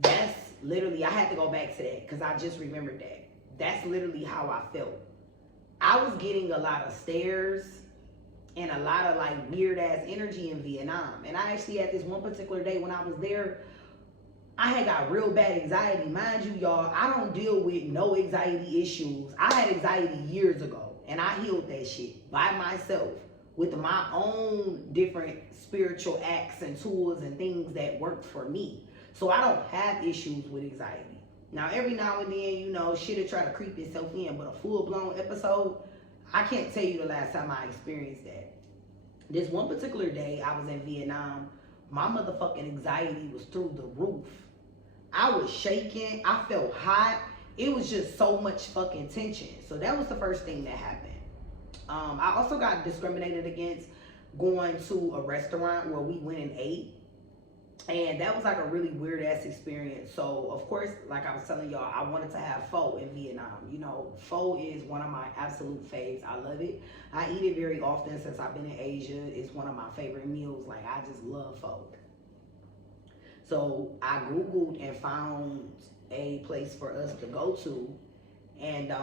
that's literally, I had to go back to that because I just remembered that. That's literally how I felt. I was getting a lot of stares and a lot of like weird ass energy in Vietnam. And I actually had this one particular day when I was there, I had got real bad anxiety. Mind you, y'all, I don't deal with no anxiety issues. I had anxiety years ago and I healed that shit by myself with my own different spiritual acts and tools and things that worked for me. So I don't have issues with anxiety. Now, every now and then, you know, shit'll try to creep itself in, but a full-blown episode, I can't tell you the last time I experienced that. This one particular day, I was in Vietnam. My motherfucking anxiety was through the roof. I was shaking. I felt hot. It was just so much fucking tension. So that was the first thing that happened. I also got discriminated against going to a restaurant where we went and ate. And that was like a really weird ass experience. So of course, like I was telling y'all, I wanted to have pho in Vietnam. You know, pho is one of my absolute faves. I love it. I eat it very often since I've been in Asia. It's one of my favorite meals. Like I just love pho. So I Googled and found a place for us to go to. And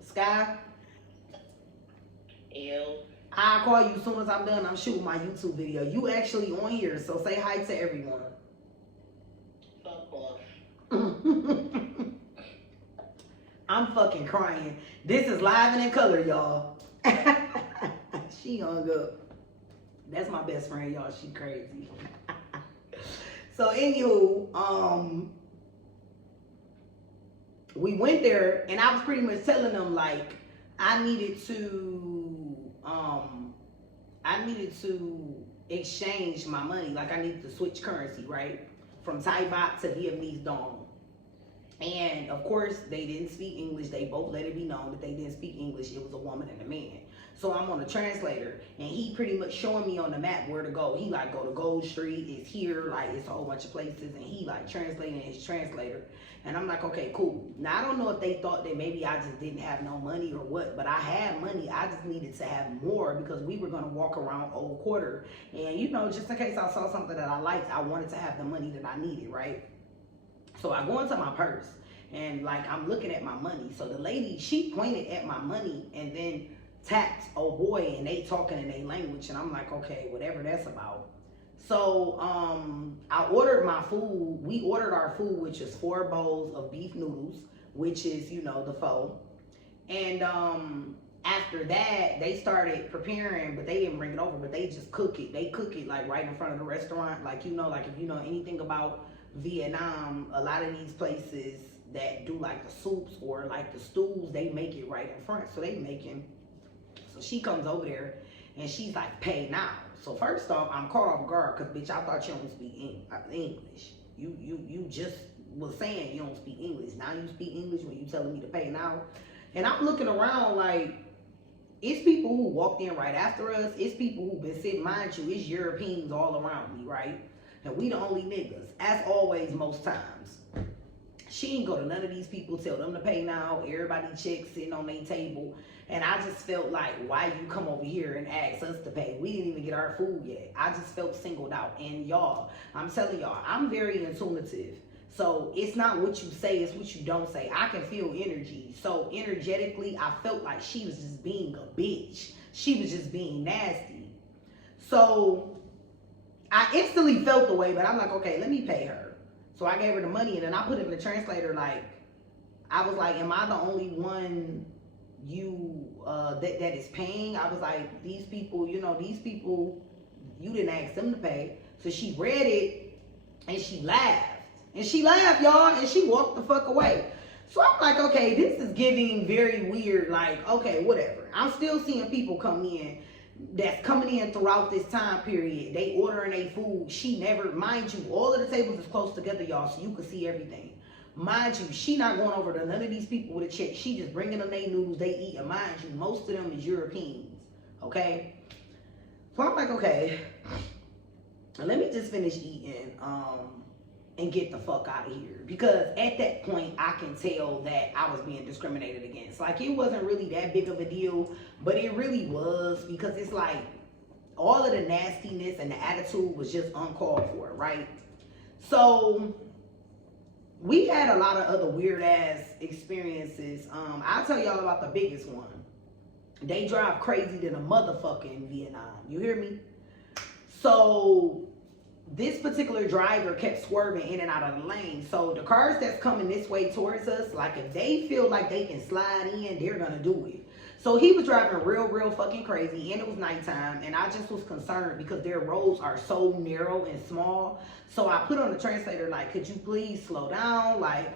Sky, Ew. I'll call you as soon as I'm done. I'm shooting my YouTube video. You actually on here, so say hi to everyone. Fuck off. I'm fucking crying. This is live and in color, y'all. She hung up. That's my best friend, y'all. She crazy. So anywho, we went there and I was pretty much telling them like I needed to exchange my money. Like I needed to switch currency, right? From Thai baht to Vietnamese dong. And of course, they didn't speak English. They both let it be known that they didn't speak English. It was a woman and a man. So I'm on a translator, and he pretty much showing me on the map where to go. He like, go to Gold Street, it's here, like it's a whole bunch of places, and he like translating in his translator. And I'm like, okay, cool. Now I don't know if they thought that maybe I just didn't have no money or what, but I had money. I just needed to have more because we were gonna walk around Old Quarter, and you know, just in case I saw something that I liked, I wanted to have the money that I needed, right? So I go into my purse and like I'm looking at my money. So the lady, she pointed at my money and then tapped oh boy, and they talking in their language, and I'm like, okay, whatever that's about. So I ordered my food. We ordered our food, which is 4 bowls of beef noodles, which is, you know, the pho. And after that, they started preparing, but they didn't bring it over, but they just cook it. They cook it like right in front of the restaurant. Like, you know, like if you know anything about Vietnam, a lot of these places that do like the soups or like the stews, they make it right in front. So they making. So she comes over there and she's like, pay now. So first off, I'm caught off guard because bitch, I thought you don't speak English. You just was saying you don't speak English. Now you speak English when you telling me to pay now. And I'm looking around like, it's people who walked in right after us. It's people who've been sitting, mind you, it's Europeans all around me, right? And we the only niggas, as always, most times. She ain't go to none of these people, tell them to pay now. Everybody checks sitting on their table. And I just felt like, why you come over here and ask us to pay? We didn't even get our food yet. I just felt singled out. And y'all, I'm telling y'all, I'm very intuitive. So it's not what you say, it's what you don't say. I can feel energy. So energetically, I felt like she was just being a bitch. She was just being nasty. So I instantly felt the way, but I'm like, okay, let me pay her. So I gave her the money, and then I put it in the translator, like, I was like, am I the only one that is paying? I was like, these people, you didn't ask them to pay. So she read it, and she laughed. And she laughed, y'all, and she walked the fuck away. So I'm like, okay, this is getting very weird. Like, okay, whatever. I'm still seeing people come in that's coming in throughout this time period. They ordering their food. She never, mind you, all of the tables is close together, y'all, so you can see everything. Mind you, she not going over to none of these people with a check. She just bringing them their noodles, they eat. And mind you, most of them is Europeans, okay? So I'm like, okay, let me just finish eating and get the fuck out of here. Because at that point, I can tell that I was being discriminated against. Like, it wasn't really that big of a deal, but it really was, because it's like all of the nastiness and the attitude was just uncalled for, right? So we had a lot of other weird ass experiences. I'll tell y'all about the biggest one. They drive crazy than a motherfucker in Vietnam. You hear me? So this particular driver kept swerving in and out of the lane. So the cars that's coming this way towards us, like if they feel like they can slide in, they're gonna do it. So he was driving real fucking crazy, and it was nighttime, and I just was concerned because their roads are so narrow and small. So I put on the translator, like, could you please slow down? Like,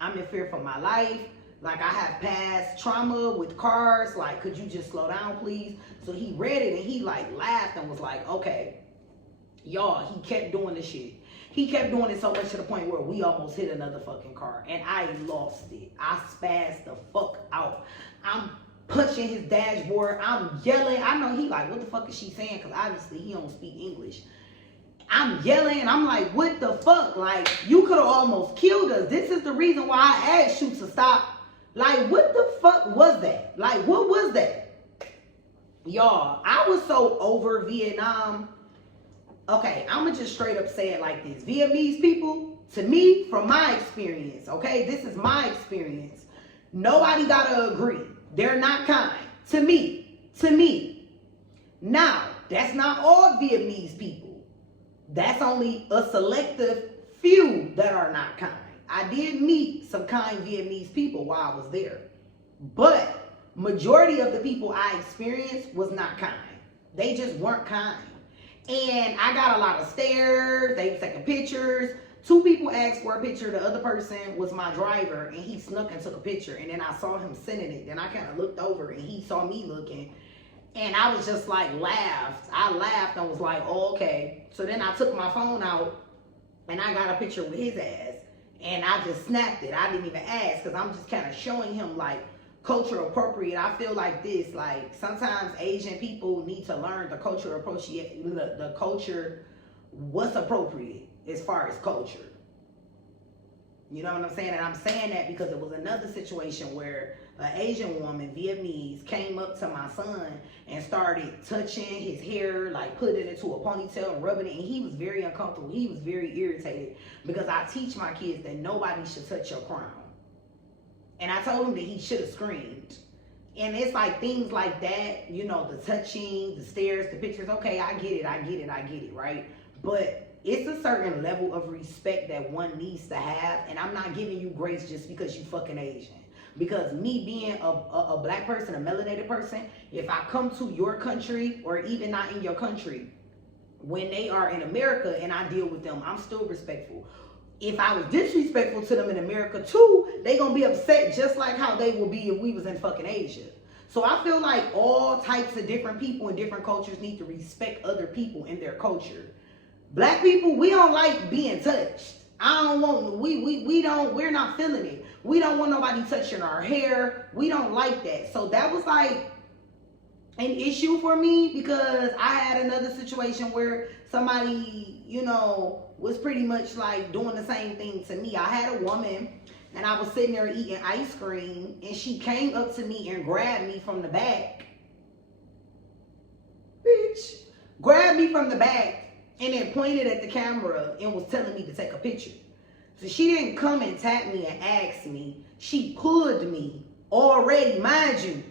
I'm in fear for my life. Like, I have past trauma with cars. Like, could you just slow down, please? So he read it, and he like laughed and was like, okay. Y'all, he kept doing this shit. He kept doing it so much to the point where we almost hit another fucking car, and I lost it. I spazzed the fuck out. I'm punching his dashboard. I'm yelling. I know he like, what the fuck is she saying? Because obviously he don't speak English. I'm yelling, and I'm like, what the fuck? Like, you could have almost killed us. This is the reason why I asked you to stop. Like, what the fuck was that? Like, what was that? Y'all, I was so over Vietnam. Okay, I'm gonna just straight up say it like this. Vietnamese people, to me, from my experience, okay, this is my experience. Nobody gotta agree. They're not kind. To me. To me. Now, that's not all Vietnamese people. That's only a selective few that are not kind. I did meet some kind Vietnamese people while I was there. But majority of the people I experienced was not kind. They just weren't kind. And I got a lot of stares. They were taking pictures. 2 people asked for a picture. The other person was my driver, and he snuck and took a picture. And then I saw him sending it. Then I kind of looked over, and he saw me looking. And I was just like, laughed. I laughed and was like, oh, okay. So then I took my phone out, and I got a picture with his ass. And I just snapped it. I didn't even ask, because I'm just kind of showing him, like, culture appropriate. I feel like this, like, sometimes Asian people need to learn the culture appropriate, the culture, what's appropriate as far as culture. You know what I'm saying? And I'm saying that because it was another situation where an Asian woman, Vietnamese, came up to my son and started touching his hair, like putting it into a ponytail and rubbing it, and he was very uncomfortable. He was very irritated because I teach my kids that nobody should touch your crown. And I told him that he should have screamed. And it's like things like that, you know, the touching, the stares, the pictures. Okay, I get it, right? But it's a certain level of respect that one needs to have. And I'm not giving you grace just because you fucking Asian. Because me being a black person, a melanated person, if I come to your country or even not in your country, when they are in America and I deal with them, I'm still respectful. If I was disrespectful to them in America too, they gonna be upset just like how they will be if we was in fucking Asia. So I feel like all types of different people in different cultures need to respect other people in their culture. Black people, we don't like being touched. I don't want, we're not feeling it. We don't want nobody touching our hair. We don't like that. So that was like an issue for me because I had another situation where somebody, you know, was pretty much like doing the same thing to me. I had a woman and I was sitting there eating ice cream and she came up to me and grabbed me from the back. Bitch. Grabbed me from the back and then pointed at the camera and was telling me to take a picture. So she didn't come and tap me and ask me. She pulled me already, mind you.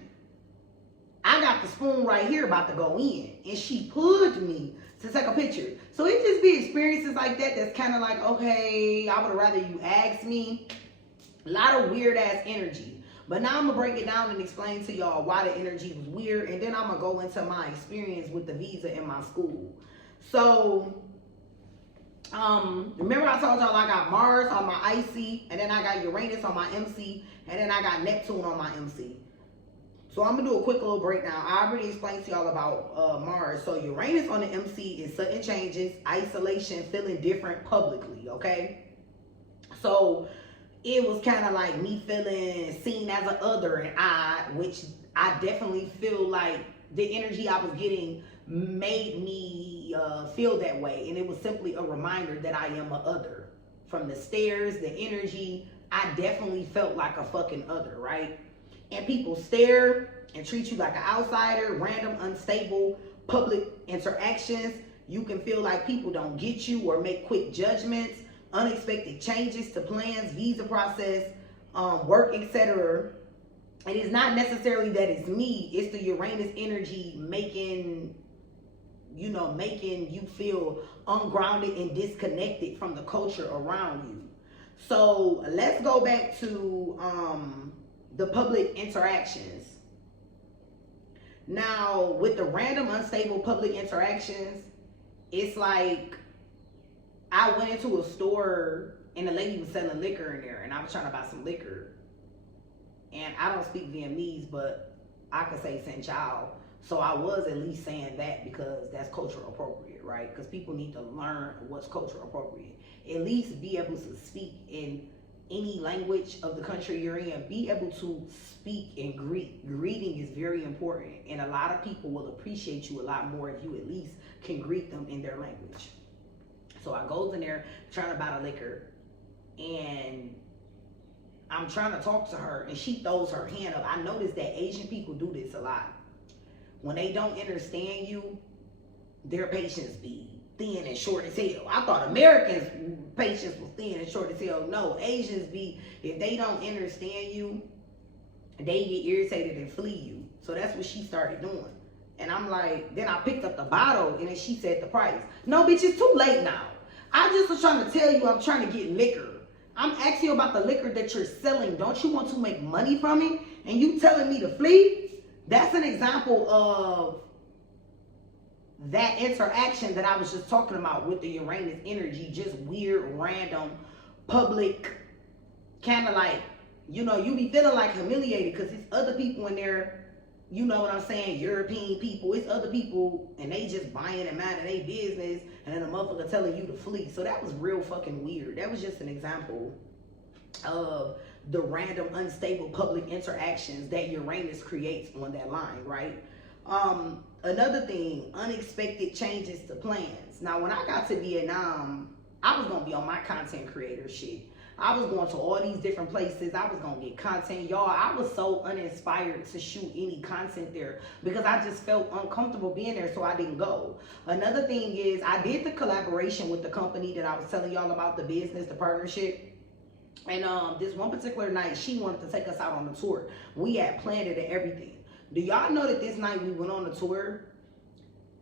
I got the spoon right here about to go in. And she pulled me to take a picture. So it just be experiences like that that's kind of like, okay, I would rather you ask me. A lot of weird ass energy. But now I'm going to break it down and explain to y'all why the energy was weird. And then I'm going to go into my experience with the visa in my school. So, remember I told y'all I got Mars on my IC. And then I got Uranus on my MC. And then I got Neptune on my MC. So I'm going to do a quick little breakdown. I already explained to y'all about Mars. So Uranus on the MC is sudden changes, isolation, feeling different publicly, okay? So it was kind of like me feeling seen as an other and odd, which I definitely feel like the energy I was getting made me feel that way. And it was simply a reminder that I am an other. From the stares, the energy, I definitely felt like a fucking other, right? And people stare and treat you like an outsider, random, unstable, public interactions. You can feel like people don't get you or make quick judgments, unexpected changes to plans, visa process, work, etc. And it's not necessarily that it's me, it's the Uranus energy making you feel ungrounded and disconnected from the culture around you. So let's go back to the public interactions. Now, with the random, unstable public interactions, it's like I went into a store and the lady was selling liquor in there and I was trying to buy some liquor. And I don't speak Vietnamese, but I could say Sen Chao. So I was at least saying that because that's culture appropriate, right? Because people need to learn what's culture appropriate. At least be able to speak in any language of the country you're in. Be able to speak and greet. Greeting is very important. And a lot of people will appreciate you a lot more if you at least can greet them in their language. So I goes in there trying to buy the liquor. And I'm trying to talk to her and she throws her hand up. I noticed that Asian people do this a lot. When they don't understand you, their patience be thin and short as hell. I thought Americans' patience was thin and short as hell. No, Asians be, if they don't understand you, they get irritated and flee you. So that's what she started doing. And I'm like, then I picked up the bottle and then she said the price. No, bitch, it's too late now. I just was trying to tell you I'm trying to get liquor. I'm asking you about the liquor that you're selling. Don't you want to make money from it? And you telling me to flee? That's an example of that interaction that I was just talking about with the Uranus energy. Just weird, random, public, kind of like, you know, you be feeling like humiliated because it's other people in there, you know what I'm saying, European people, it's other people and they just buying and minding their business and then the motherfucker telling you to flee. So that was real fucking weird. That was just an example of the random unstable public interactions that Uranus creates on that line, right? Another thing, unexpected changes to plans. Now, when I got to Vietnam, I was gonna be on my content creator shit. I was going to all these different places. I was gonna get content. Y'all, I was so uninspired to shoot any content there because I just felt uncomfortable being there, so I didn't go. Another thing is I did the collaboration with the company that I was telling y'all about, the business, the partnership. And this one particular night, she wanted to take us out on the tour. We had planned it and everything. Do y'all know that this night we went on the tour,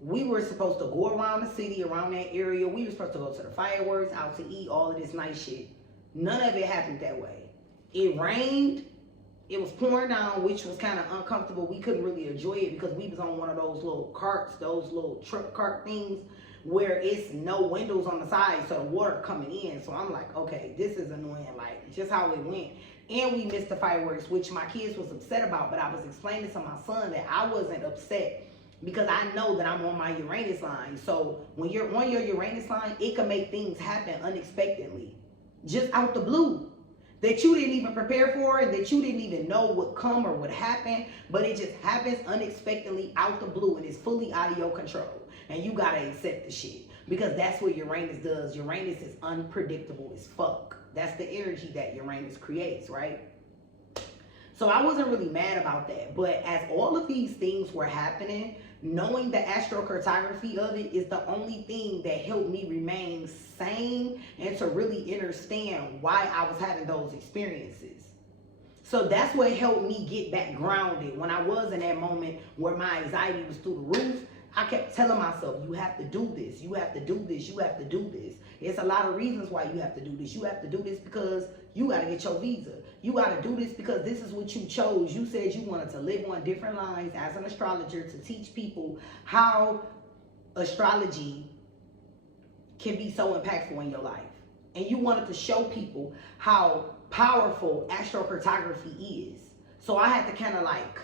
we were supposed to go around the city, around that area. We were supposed to go to the fireworks, out to eat, all of this nice shit. None of it happened that way. It rained. It was pouring down, which was kind of uncomfortable. We couldn't really enjoy it because we was on one of those little carts, those little truck cart things where it's no windows on the side, so the water coming in. So I'm like, okay, this is annoying, like just how it went. And we missed the fireworks, which my kids was upset about, but I was explaining to my son that I wasn't upset because I know that I'm on my Uranus line. So when you're on your Uranus line, it can make things happen unexpectedly, just out the blue, that you didn't even prepare for and that you didn't even know would come or would happen, but it just happens unexpectedly out the blue and it's fully out of your control. And you gotta accept the shit because that's what Uranus does. Uranus is unpredictable as fuck. That's the energy that Uranus creates, right? So I wasn't really mad about that. But as all of these things were happening, knowing the astrocartography of it is the only thing that helped me remain sane and to really understand why I was having those experiences. So that's what helped me get back grounded. When I was in that moment where my anxiety was through the roof, I kept telling myself, you have to do this, you have to do this, you have to do this. It's a lot of reasons why you have to do this. You have to do this because you got to get your visa. You got to do this because this is what you chose. You said you wanted to live on different lines as an astrologer to teach people how astrology can be so impactful in your life. And you wanted to show people how powerful astrocartography is. So I had to kind of like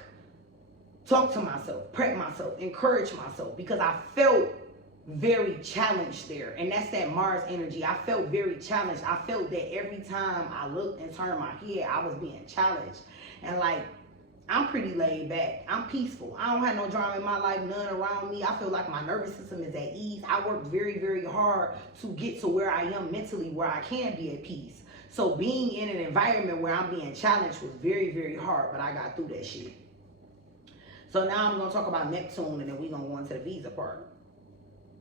talk to myself, prep myself, encourage myself, because I felt very challenged there. And that's that Mars energy. I felt very challenged. I felt that every time I looked and turned my head, I was being challenged. And like, I'm pretty laid back. I'm peaceful. I don't have no drama in my life, none around me. I feel like my nervous system is at ease. I worked very, very hard to get to where I am mentally, where I can be at peace. So being in an environment where I'm being challenged was very, very hard, but I got through that shit. So now I'm going to talk about Neptune, and then we're going to go into the visa part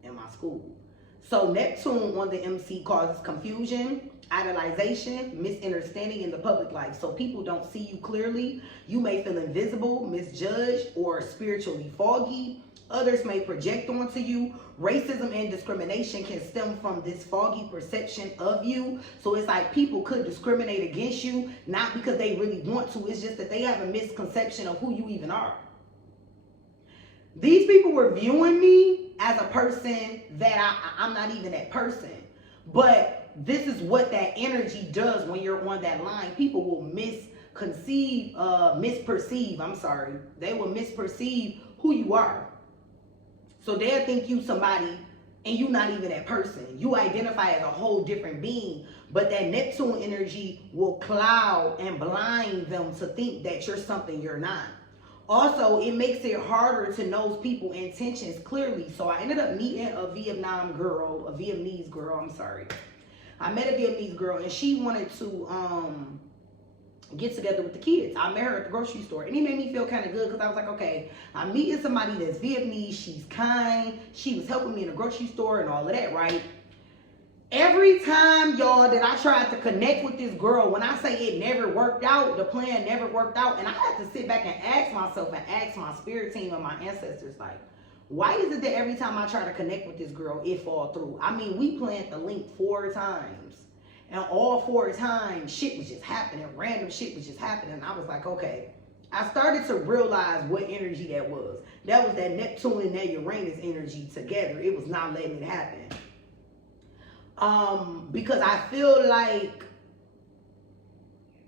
in my school. So Neptune on the MC causes confusion, idolization, misunderstanding in the public life. So people don't see you clearly. You may feel invisible, misjudged, or spiritually foggy. Others may project onto you. Racism and discrimination can stem from this foggy perception of you. So it's like people could discriminate against you, not because they really want to. It's just that they have a misconception of who you even are. These people were viewing me as a person that I'm not even that person. But this is what that energy does when you're on that line. People will misperceive, they will misperceive who you are. So they'll think you somebody and you're not even that person. You identify as a whole different being, but that Neptune energy will cloud and blind them to think that you're something you're not. Also, it makes it harder to know people's intentions clearly. So I ended up meeting a Vietnamese girl, I met a Vietnamese girl, and she wanted to get together with the kids. I met her at the grocery store, and it made me feel kind of good because I was like, okay, I'm meeting somebody that's Vietnamese. She's kind. She was helping me in the grocery store and all of that, right? Every time, y'all, that I tried to connect with this girl, when I say it never worked out, the plan never worked out, and I had to sit back and ask myself and ask my spirit team and my ancestors, like, why is it that every time I try to connect with this girl, it fall through? I mean, we planned the link 4 times. And all 4 times, shit was just happening. Random shit was just happening. And I was like, okay. I started to realize what energy that was. That was that Neptune and that Uranus energy together. It was not letting it happen. Because I feel like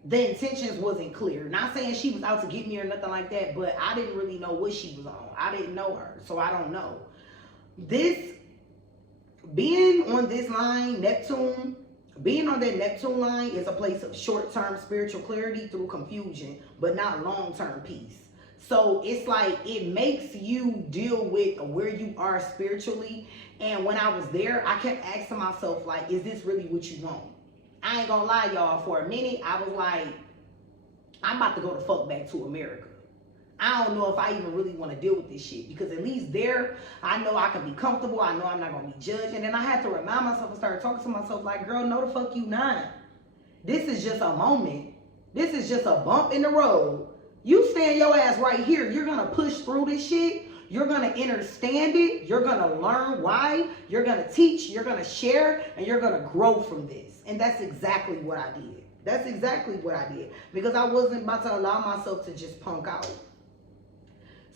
the intentions wasn't clear. Not saying she was out to get me or nothing like that, but I didn't really know what she was on. I didn't know her, so I don't know. Being on this line, Neptune, being on that Neptune line is a place of short-term spiritual clarity through confusion, but not long-term peace. So it's like it makes you deal with where you are spiritually. And when I was there, I kept asking myself, like, is this really what you want? I ain't gonna lie, y'all. For a minute, I was like, I'm about to go the fuck back to America. I don't know if I even really want to deal with this shit, because at least there, I know I can be comfortable. I know I'm not going to be judged. And then I had to remind myself and start talking to myself like, girl, no the fuck you not. This is just a moment. This is just a bump in the road. You stand your ass right here. You're going to push through this shit. You're going to understand it. You're going to learn why. You're going to teach. You're going to share. And you're going to grow from this. And that's exactly what I did. That's exactly what I did. Because I wasn't about to allow myself to just punk out.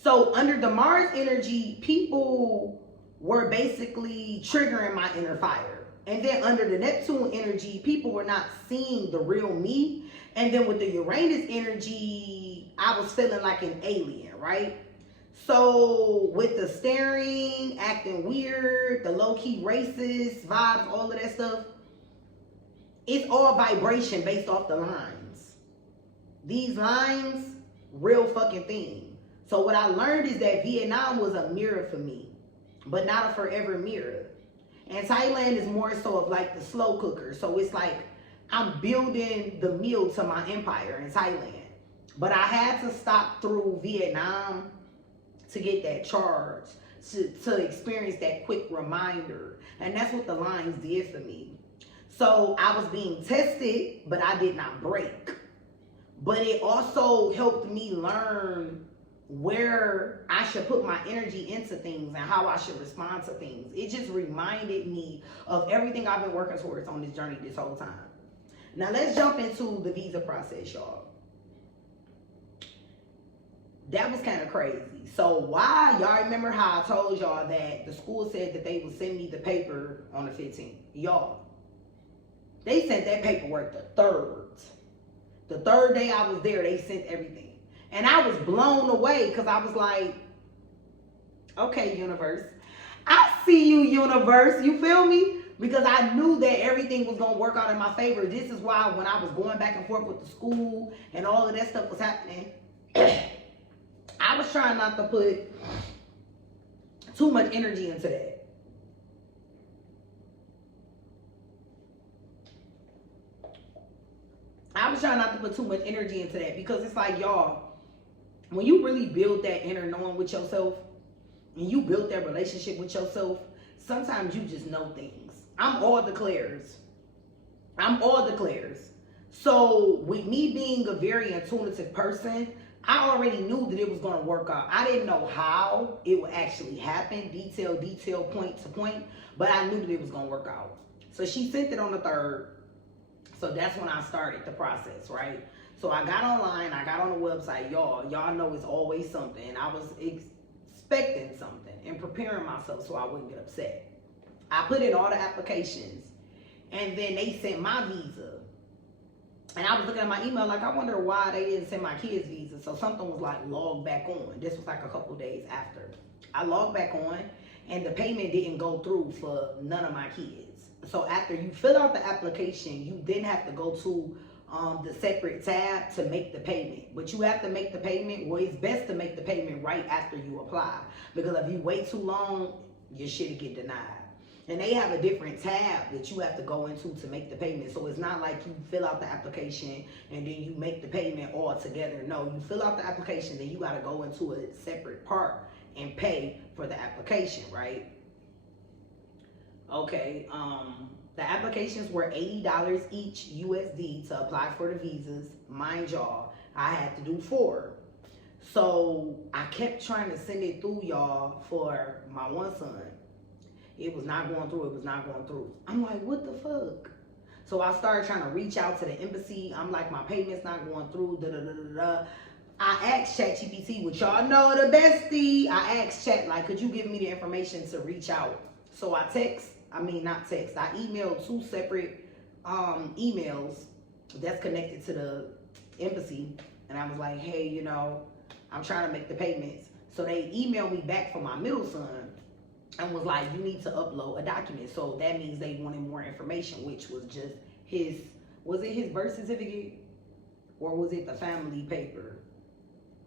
So under the Mars energy, people were basically triggering my inner fire. And then under the Neptune energy, people were not seeing the real me. And then with the Uranus energy, I was feeling like an alien, right? So with the staring, acting weird, the low-key racist vibes, all of that stuff, it's all vibration based off the lines. These lines, real fucking thing. So what I learned is that Vietnam was a mirror for me, but not a forever mirror. And Thailand is more so of like the slow cooker. So it's like I'm building the meal to my empire in Thailand. But I had to stop through Vietnam to get that charge, to experience that quick reminder. And that's what the lines did for me. So I was being tested, but I did not break. But it also helped me learn where I should put my energy into things and how I should respond to things. It just reminded me of everything I've been working towards on this journey this whole time. Now let's jump into the visa process, y'all. That was kind of crazy. So why, y'all remember how I told y'all that the school said that they would send me the paper on the 15th? Y'all, they sent that paperwork the 3rd. The 3rd day I was there, they sent everything. And I was blown away because I was like, okay, universe. I see you, universe. You feel me? Because I knew that everything was going to work out in my favor. This is why when I was going back and forth with the school and all of that stuff was happening, I was trying not to put too much energy into that. I was trying not to put too much energy into that because it's like, y'all, when you really build that inner knowing with yourself and you build that relationship with yourself, sometimes you just know things. I'm all declares. I'm all declares. So with me being a very intuitive person, I already knew that it was going to work out. I didn't know how it would actually happen, detail, point to point, but I knew that it was going to work out. So she sent it on the 3rd. So that's when I started the process, right? So I got online, I got on the website, y'all know it's always something. I was expecting something and preparing myself so I wouldn't get upset. I put in all the applications and then they sent my visa. And I was looking at my email like, I wonder why they didn't send my kids' visa. So something was like logged back on. This was like a couple days after. I logged back on and the payment didn't go through for none of my kids. So after you fill out the application, you then have to go to the separate tab to make the payment. But you have to make the payment, well, it's best to make the payment right after you apply. Because if you wait too long, your shit will get denied. And they have a different tab that you have to go into to make the payment. So it's not like you fill out the application and then you make the payment all together. No, you fill out the application, then you got to go into a separate part and pay for the application, right? Okay, the applications were $80 each USD to apply for the visas. Mind y'all, I had to do 4. So I kept trying to send it through, y'all, for my one son. It was not going through. It was not going through. I'm like, what the fuck? So I started trying to reach out to the embassy. I'm like, my payment's not going through. Da da da da da. I asked ChatGPT, which y'all know the bestie. I asked Chat, like, could you give me the information to reach out? So I emailed 2 separate emails that's connected to the embassy. And I was like, hey, you know, I'm trying to make the payments. So they emailed me back for my middle son and was like, you need to upload a document. So that means they wanted more information, which was just was it his birth certificate or was it the family paper?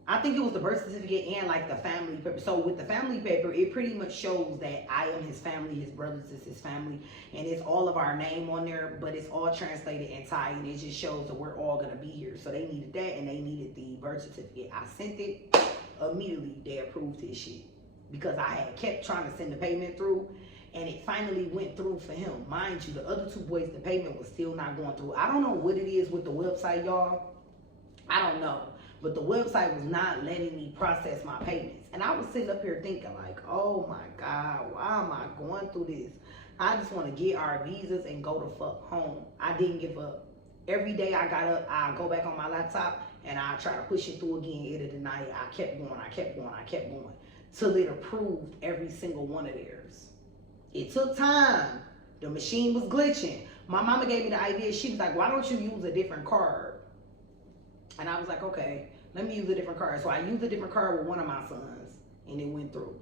I think it was the birth certificate and like the family paper. So with the family paper, it pretty much shows that I am his family, his brothers is his family, and it's all of our name on there, but it's all translated in Thai, and it just shows that we're all gonna be here. So they needed that, and they needed the birth certificate. I sent it immediately. They approved his shit because I had kept trying to send the payment through, and it finally went through for him. Mind you, the other 2 boys, the payment was still not going through. I don't know what it is with the website, y'all. I don't know. But the website was not letting me process my payments. And I was sitting up here thinking like, oh my God, why am I going through this? I just want to get our visas and go the fuck home. I didn't give up. Every day I got up, I go back on my laptop and I try to push it through again. It'll deny it. I kept going, I kept going, I kept going. Till it approved every single one of theirs. It took time. The machine was glitching. My mama gave me the idea. She was like, why don't you use a different card? And I was like, okay, let me use a different card. So I used a different card with one of my sons, and it went through.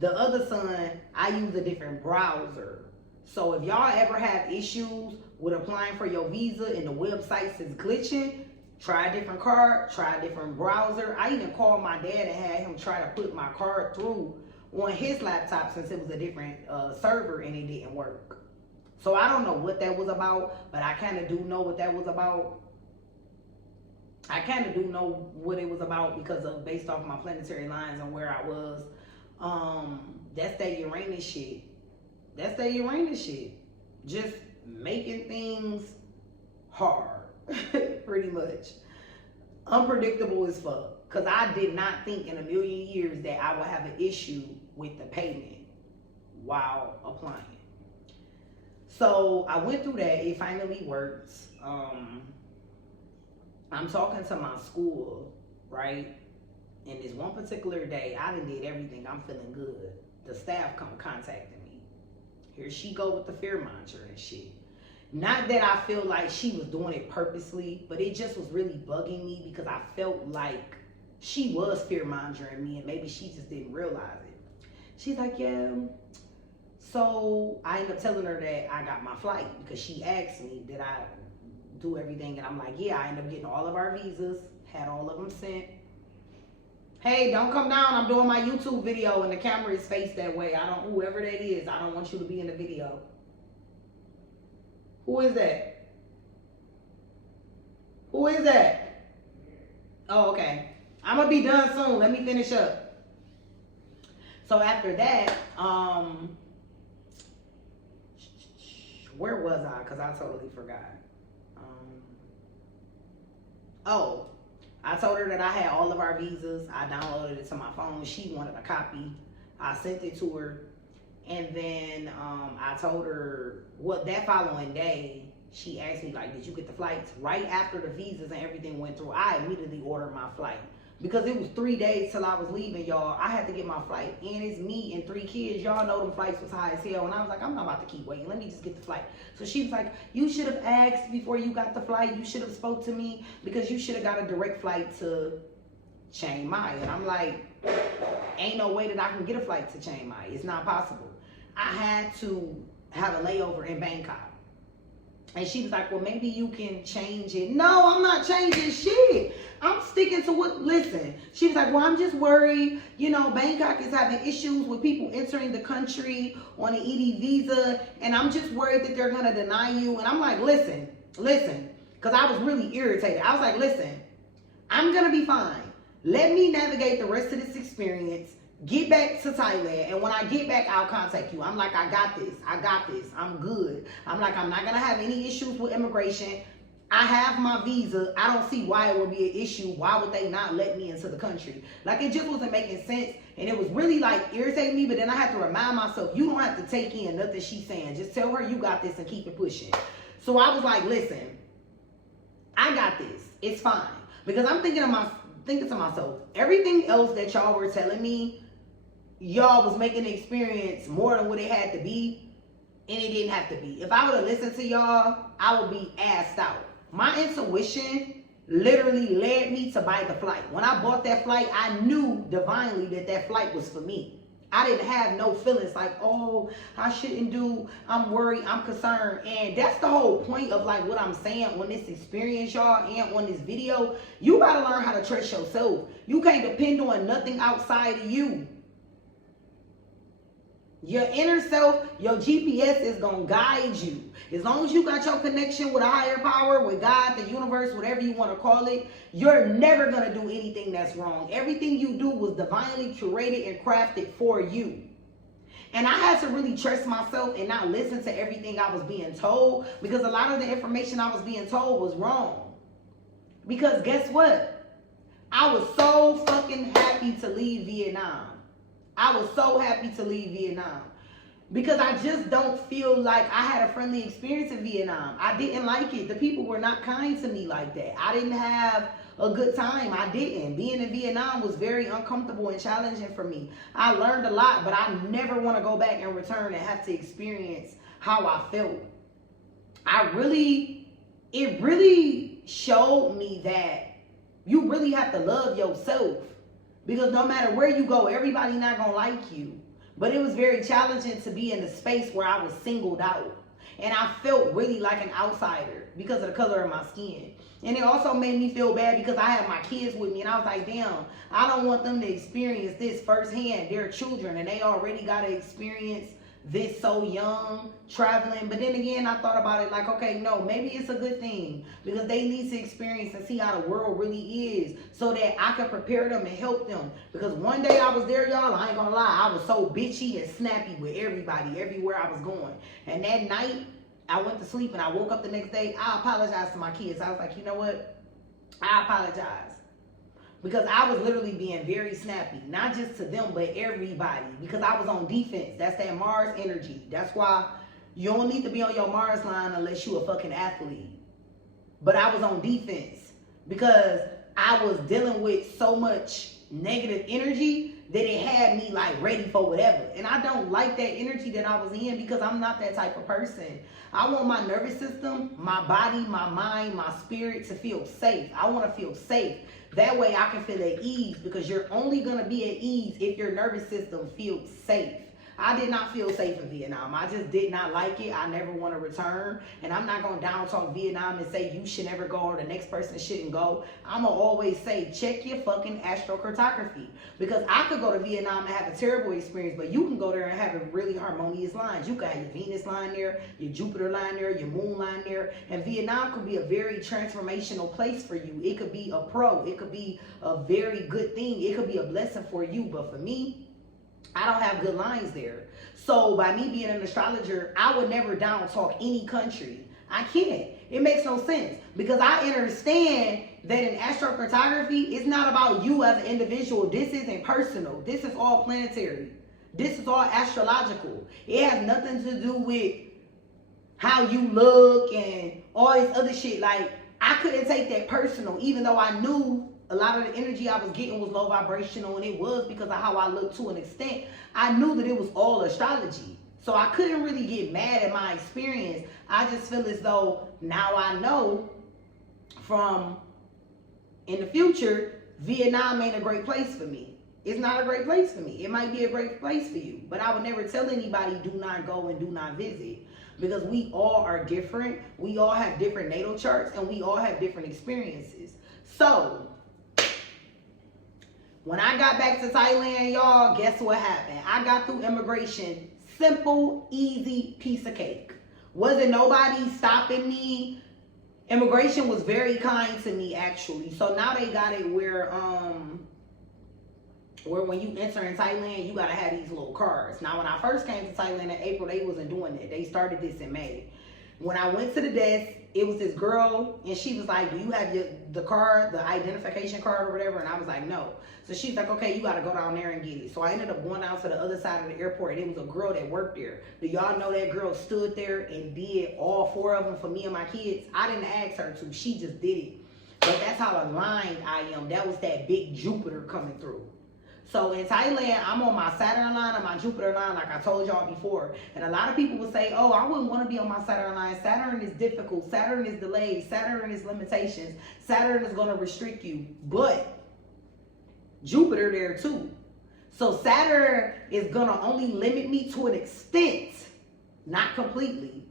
The other son, I used a different browser. So if y'all ever have issues with applying for your visa and the websites is glitching, try a different card, try a different browser. I even called my dad and had him try to put my card through on his laptop since it was a different server and it didn't work. So I don't know what that was about, but I kind of do know what that was about. I kind of do know what it was about because of based off my planetary lines and where I was. That's that Uranus shit. That's that Uranus shit. Just making things hard, pretty much. Unpredictable as fuck. Because I did not think in a million years that I would have an issue with the payment while applying. So I went through that. It finally worked. I'm talking to my school, right? And this one particular day, I done did everything. I'm feeling good. The staff contacting me. Here she go with the fear mongering and shit. Not that I feel like she was doing it purposely, but it just was really bugging me because I felt like she was fear mongering me and maybe she just didn't realize it. She's like, yeah. So I ended up telling her that I got my flight because she asked me, did I do everything? And I'm like, yeah, I ended up getting all of our visas, had all of them sent. Hey, don't come down. I'm doing my YouTube video and the camera is faced that way. Whoever that is, I don't want you to be in the video. Who is that? Who is that? Oh, okay. I'm gonna be done soon. Let me finish up. So after that, where was I? Because I totally forgot. Oh, I told her that I had all of our visas. I downloaded it to my phone. She wanted a copy. I sent it to her. And then I told her, that following day, she asked me, like, did you get the flights? Right after the visas and everything went through, I immediately ordered my flight. Because it was 3 days till I was leaving, y'all. I had to get my flight. And it's me and 3 kids. Y'all know them flights was high as hell. And I was like, I'm not about to keep waiting. Let me just get the flight. So she was like, you should have asked before you got the flight. You should have spoke to me because you should have got a direct flight to Chiang Mai. And I'm like, ain't no way that I can get a flight to Chiang Mai. It's not possible. I had to have a layover in Bangkok. And she was like, well, maybe you can change it. No, I'm not changing shit. I'm sticking to what, listen. She was like, well, I'm just worried. You know, Bangkok is having issues with people entering the country on an ED visa. And I'm just worried that they're going to deny you. And I'm like, listen. Because I was really irritated. I was like, listen, I'm going to be fine. Let me navigate the rest of this experience. Get back to Thailand, and when I get back, I'll contact you. I'm like, I got this. I'm good. I'm like, I'm not going to have any issues with immigration. I have my visa. I don't see why it would be an issue. Why would they not let me into the country? Like, it just wasn't making sense, and it was really, like, irritating me, but then I had to remind myself, you don't have to take in nothing she's saying. Just tell her you got this and keep it pushing. So I was like, listen, I got this. It's fine. Because I'm thinking to myself, everything else that y'all were telling me, y'all was making the experience more than what it had to be, and it didn't have to be. If I would have listened to y'all, I would be assed out. My intuition literally led me to buy the flight. When I bought that flight, I knew divinely that flight was for me. I didn't have no feelings like, oh, I shouldn't do, I'm worried, I'm concerned. And that's the whole point of like what I'm saying on this experience, y'all, and on this video. You gotta learn how to trust yourself. You can't depend on nothing outside of you. Your inner self, your GPS is going to guide you. As long as you got your connection with a higher power, with God, the universe, whatever you want to call it, you're never going to do anything that's wrong. Everything you do was divinely curated and crafted for you. And I had to really trust myself and not listen to everything I was being told, because a lot of the information I was being told was wrong. Because guess what? I was so fucking happy to leave Vietnam. I was so happy to leave Vietnam because I just don't feel like I had a friendly experience in Vietnam. I didn't like it. The people were not kind to me like that. I didn't have a good time. I didn't. Being in Vietnam was very uncomfortable and challenging for me. I learned a lot, but I never want to go back and return and have to experience how I felt. It really showed me that you really have to love yourself. Because no matter where you go, everybody not going to like you. But it was very challenging to be in a space where I was singled out. And I felt really like an outsider because of the color of my skin. And it also made me feel bad because I had my kids with me. And I was like, damn, I don't want them to experience this firsthand. They're children and they already got to experience this so young, traveling. But then again, I thought about it like, okay, no, maybe it's a good thing because they need to experience and see how the world really is so that I can prepare them and help them. Because one day I was there, y'all, I ain't gonna lie, I was so bitchy and snappy with everybody, everywhere I was going. And that night, I went to sleep and I woke up the next day, I apologized to my kids. I was like, you know what? I apologize. Because I was literally being very snappy. Not just to them, but everybody. Because I was on defense. That's that Mars energy. That's why you don't need to be on your Mars line unless you a fucking athlete. But I was on defense. Because I was dealing with so much negative energy that it had me like ready for whatever. And I don't like that energy that I was in because I'm not that type of person. I want my nervous system, my body, my mind, my spirit to feel safe. I want to feel safe. That way I can feel at ease because you're only going to be at ease if your nervous system feels safe. I did not feel safe in Vietnam. I just did not like it. I never want to return. And I'm not going to down talk Vietnam and say you should never go or the next person shouldn't go. I'm going to always say check your fucking astrocartography. Because I could go to Vietnam and have a terrible experience, but you can go there and have a really harmonious lines. You can have your Venus line there, your Jupiter line there, your moon line there. And Vietnam could be a very transformational place for you. It could be a pro. It could be a very good thing. It could be a blessing for you. But for me, I don't have good lines there. So by me being an astrologer, I would never down talk any country. I can't. It makes no sense because I understand that in astrocartography, it's not about you as an individual. This isn't personal. This is all planetary. This is all astrological. It has nothing to do with how you look and all this other shit. Like, I couldn't take that personal, even though I knew a lot of the energy I was getting was low vibrational, and it was because of how I looked to an extent. I knew that it was all astrology. So I couldn't really get mad at my experience. I just feel as though now I know from in the future, Vietnam ain't a great place for me. It's not a great place for me. It might be a great place for you, but I would never tell anybody do not go and do not visit. because we all are different. We all have different natal charts and we all have different experiences. So when I got back to Thailand, y'all, guess what happened? I got through immigration. Simple, easy piece of cake. Wasn't nobody stopping me. Immigration was very kind to me, actually. So now they got it where when you enter in Thailand, you gotta have these little cards. Now, when I first came to Thailand in April, they wasn't doing that. They started this in May. When I went to the desk, it was this girl, and she was like, do you have the card, the identification card or whatever? And I was like, no. So she's like, okay, you got to go down there and get it. So I ended up going down to the other side of the airport, and it was a girl that worked there. Do y'all know that girl stood there and did all 4 of them for me and my kids? I didn't ask her to. She just did it. But that's how aligned I am. That was that big Jupiter coming through. So in Thailand, I'm on my Saturn line and my Jupiter line, like I told y'all before. And a lot of people would say, oh, I wouldn't want to be on my Saturn line. Saturn is difficult. Saturn is delayed. Saturn is limitations. Saturn is going to restrict you. But Jupiter there too. So Saturn is going to only limit me to an extent, not completely.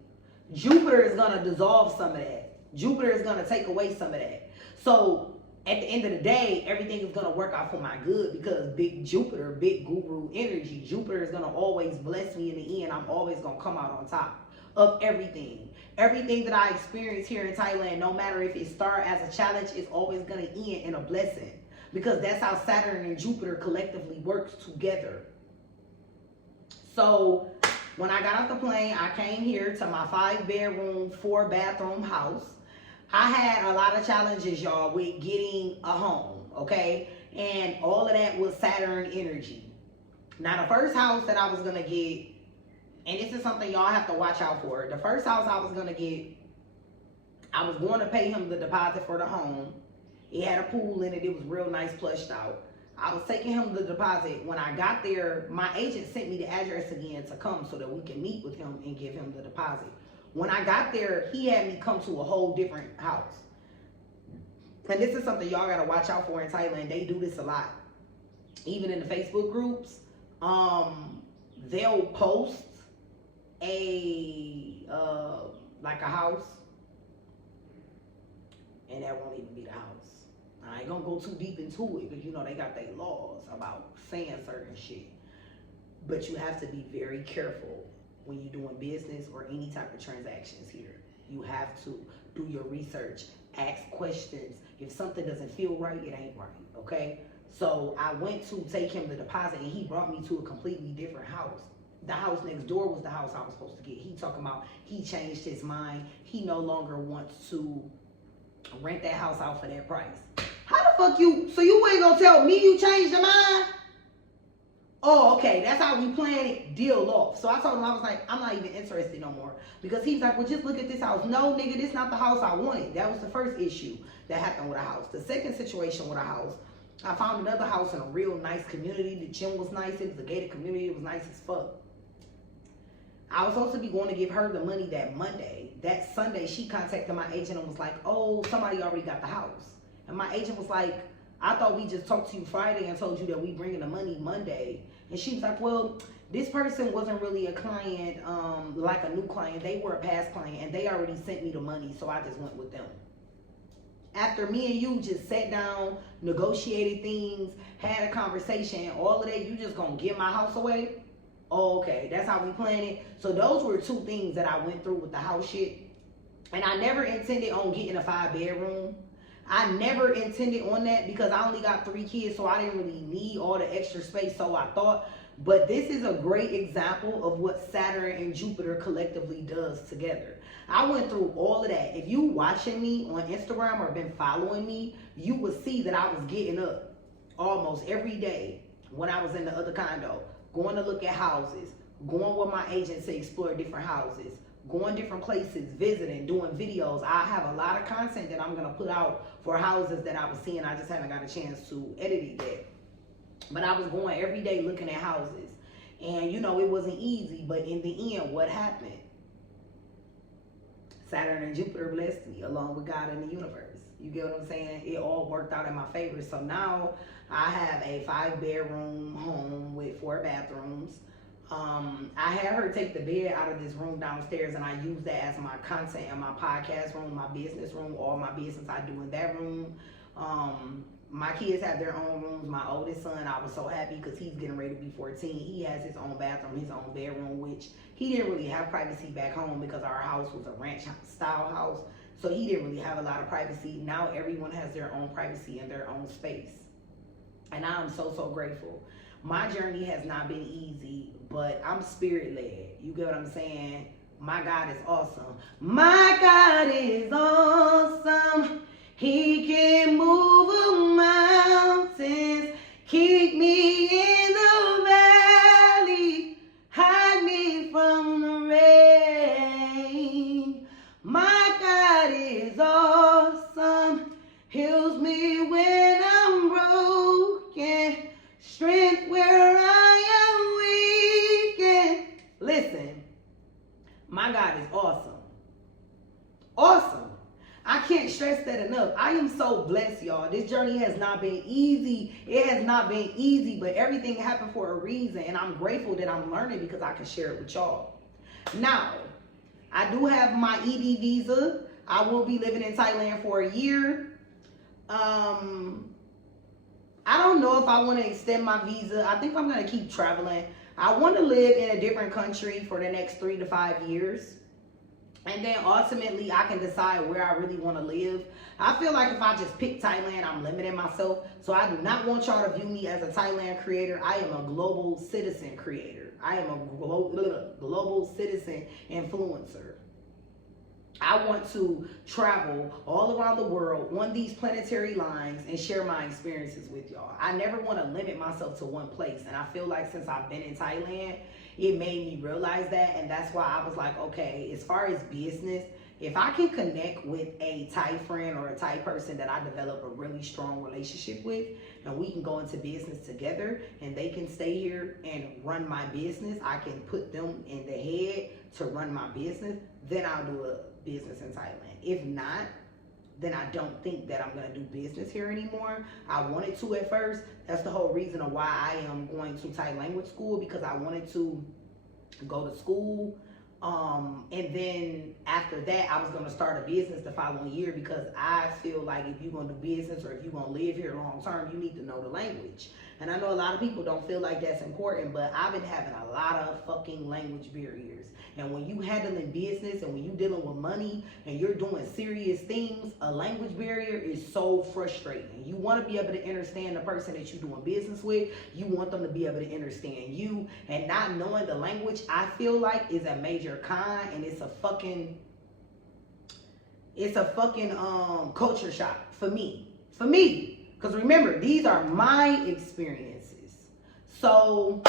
Jupiter is going to dissolve some of that. Jupiter is going to take away some of that. So at the end of the day, everything is going to work out for my good because big Jupiter, big guru energy, Jupiter is going to always bless me in the end. I'm always going to come out on top of everything. Everything that I experience here in Thailand, no matter if it starts as a challenge, is always going to end in a blessing because that's how Saturn and Jupiter collectively works together. So when I got off the plane, I came here to my 5-bedroom, 4-bathroom house. I had a lot of challenges, y'all, with getting a home, okay? And all of that was Saturn energy. Now, the first house that I was going to get, and this is something y'all have to watch out for. The first house I was going to get, I was going to pay him the deposit for the home. It had a pool in it. It was real nice, plushed out. I was taking him the deposit. When I got there, my agent sent me the address again to come so that we can meet with him and give him the deposit. When I got there, he had me come to a whole different house. And this is something y'all gotta watch out for in Thailand. They do this a lot. Even in the Facebook groups, they'll post like a house, and that won't even be the house. I ain't gonna go too deep into it because you know they got their laws about saying certain shit. But you have to be very careful when you're doing business or any type of transactions here. You have to do your research, ask questions. If something doesn't feel right, it ain't right, okay? So I went to take him the deposit and he brought me to a completely different house. The house next door was the house I was supposed to get. He talking about he changed his mind. He no longer wants to rent that house out for that price. How the fuck so you ain't gonna tell me you changed your mind? Oh, okay, that's how we plan it, deal off. So I told him, I was like, I'm not even interested no more. Because he's like, well, just look at this house. No, nigga, this not the house I wanted. That was the first issue that happened with a house. The second situation with a house, I found another house in a real nice community. The gym was nice. It was a gated community. It was nice as fuck. I was supposed to be going to give her the money that Monday. That Sunday, she contacted my agent and was like, oh, somebody already got the house. And my agent was like, I thought we just talked to you Friday and told you that we bringing the money Monday. And she was like, well, this person wasn't really a client, like a new client. They were a past client and they already sent me the money. So I just went with them. After me and you just sat down, negotiated things, had a conversation, all of that, you just gonna give my house away? Oh, okay, that's how we planned it. So those were 2 things that I went through with the house shit. And I never intended on getting a 5-bedroom. I never intended on that because I only got 3 kids, so I didn't really need all the extra space, so I thought. But this is a great example of what Saturn and Jupiter collectively does together. I went through all of that. If you watching me on Instagram or been following me, you will see that I was getting up almost every day when I was in the other condo, going to look at houses, going with my agent to explore different houses, going different places, visiting, doing videos. I have a lot of content that I'm going to put out for houses that I was seeing. I just haven't got a chance to edit it yet. But I was going every day looking at houses. And, you know, it wasn't easy. But in the end, what happened? Saturn and Jupiter blessed me along with God in the universe. You get what I'm saying? It all worked out in my favor. So now I have a 5-bedroom home with 4 bathrooms. I had her take the bed out of this room downstairs, and I use that as my content in my podcast room, my business room, all my business I do in that room. My kids have their own rooms. My oldest son, I was so happy because he's getting ready to be 14. He has his own bathroom, his own bedroom, which he didn't really have privacy back home because our house was a ranch style house. So he didn't really have a lot of privacy. Now everyone has their own privacy and their own space. And I'm so, so grateful. My journey has not been easy, but I'm spirit led. You get what I'm saying? My God is awesome. My God is awesome. He can move mountains, keep me in the valley, hide me from the rain. My God is awesome, heals me when I'm broken, strength where I am weak. And listen, my God is awesome. Awesome. I can't stress that enough. I am so blessed, y'all. This journey has not been easy. It has not been easy, but everything happened for a reason. And I'm grateful that I'm learning because I can share it with y'all. Now, I do have my ED visa. I will be living in Thailand for a year. I don't know if I want to extend my visa. I think I'm going to keep traveling. I want to live in a different country for the next 3 to 5 years. And then ultimately, I can decide where I really want to live. I feel like if I just pick Thailand, I'm limiting myself. So I do not want y'all to view me as a Thailand creator. I am a global citizen creator. I am a global citizen influencer. I want to travel all around the world on these planetary lines and share my experiences with y'all. I never want to limit myself to one place. And I feel like since I've been in Thailand, it made me realize that. And that's why I was like, okay, as far as business, if I can connect with a Thai friend or a Thai person that I develop a really strong relationship with, and we can go into business together and they can stay here and run my business, I can put them in the head to run my business, then I'll do a business in Thailand. If not, then I don't think that I'm going to do business here anymore. I wanted to at first. That's the whole reason of why I am going to Thai language school, because I wanted to go to school. And then after that, I was going to start a business the following year, because I feel like if you're going to do business or if you're going to live here long term, you need to know the language. And I know a lot of people don't feel like that's important, but I've been having a lot of fucking language barriers. And when you handling business and when you dealing with money and you're doing serious things, a language barrier is so frustrating. You want to be able to understand the person that you're doing business with. You want them to be able to understand you. And not knowing the language, I feel like, is a major con, and it's a fucking culture shock for me. Because remember, these are my experiences. So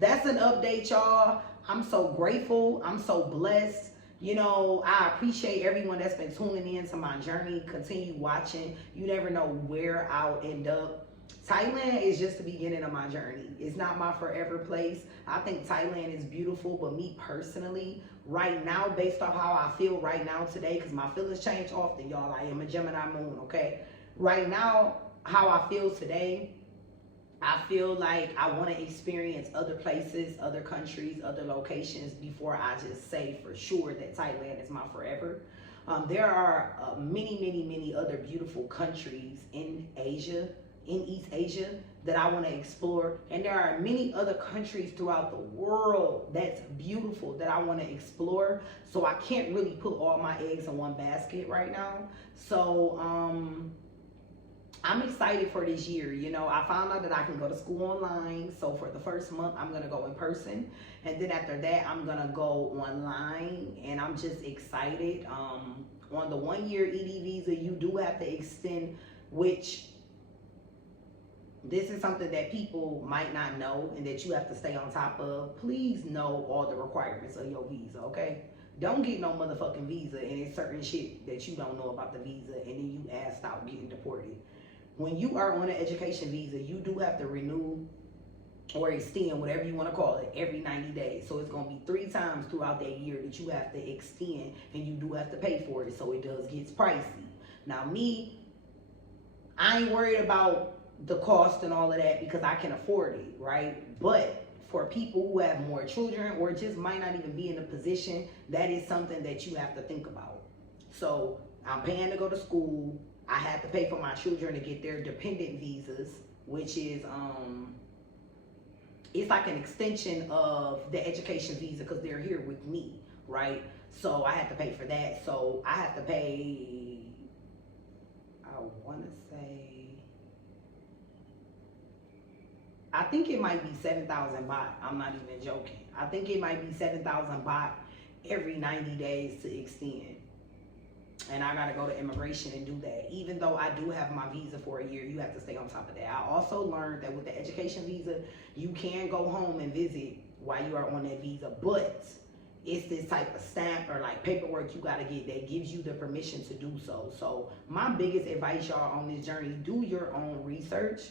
that's an update, y'all. I'm so grateful. I'm so blessed. You know, I appreciate everyone that's been tuning in to my journey. Continue watching. You never know where I'll end up. Thailand is just the beginning of my journey. It's not my forever place. I think Thailand is beautiful, but me personally, right now, based on how I feel right now today, because my feelings change often, y'all. I am a Gemini moon, okay? Right now, how I feel today, I feel like I want to experience other places, other countries, other locations before I just say for sure that Thailand is my forever. There are many other beautiful countries in Asia, in East Asia, that I want to explore. And there are many other countries throughout the world that's beautiful that I want to explore. So I can't really put all my eggs in one basket right now. So, I'm excited for this year. You know, I found out that I can go to school online. So for the first month, I'm going to go in person. And then after that, I'm going to go online. And I'm just excited. On the 1-year ED visa, you do have to extend, which this is something that people might not know and that you have to stay on top of. Please know all the requirements of your visa, okay? Don't get no motherfucking visa and it's certain shit that you don't know about the visa and then you asked out getting deported. When you are on an education visa, you do have to renew or extend, whatever you want to call it, every 90 days. So it's going to be 3 times throughout that year that you have to extend, and you do have to pay for it. So it does get pricey. Now me, I ain't worried about the cost and all of that because I can afford it, right? But for people who have more children or just might not even be in a position, that is something that you have to think about. So I'm paying to go to school. I have to pay for my children to get their dependent visas, which is it's like an extension of the education visa because they're here with me, right? So I have to pay for that. So I have to pay, I want to say, I think it might be 7,000 baht. I'm not even joking. I think it might be 7,000 baht every 90 days to extend. And I gotta go to immigration and do that. Even though I do have my visa for a year, you have to stay on top of that. I also learned that with the education visa, you can go home and visit while you are on that visa, but it's this type of stamp or like paperwork you gotta get that gives you the permission to do so. So my biggest advice, y'all, on this journey, do your own research.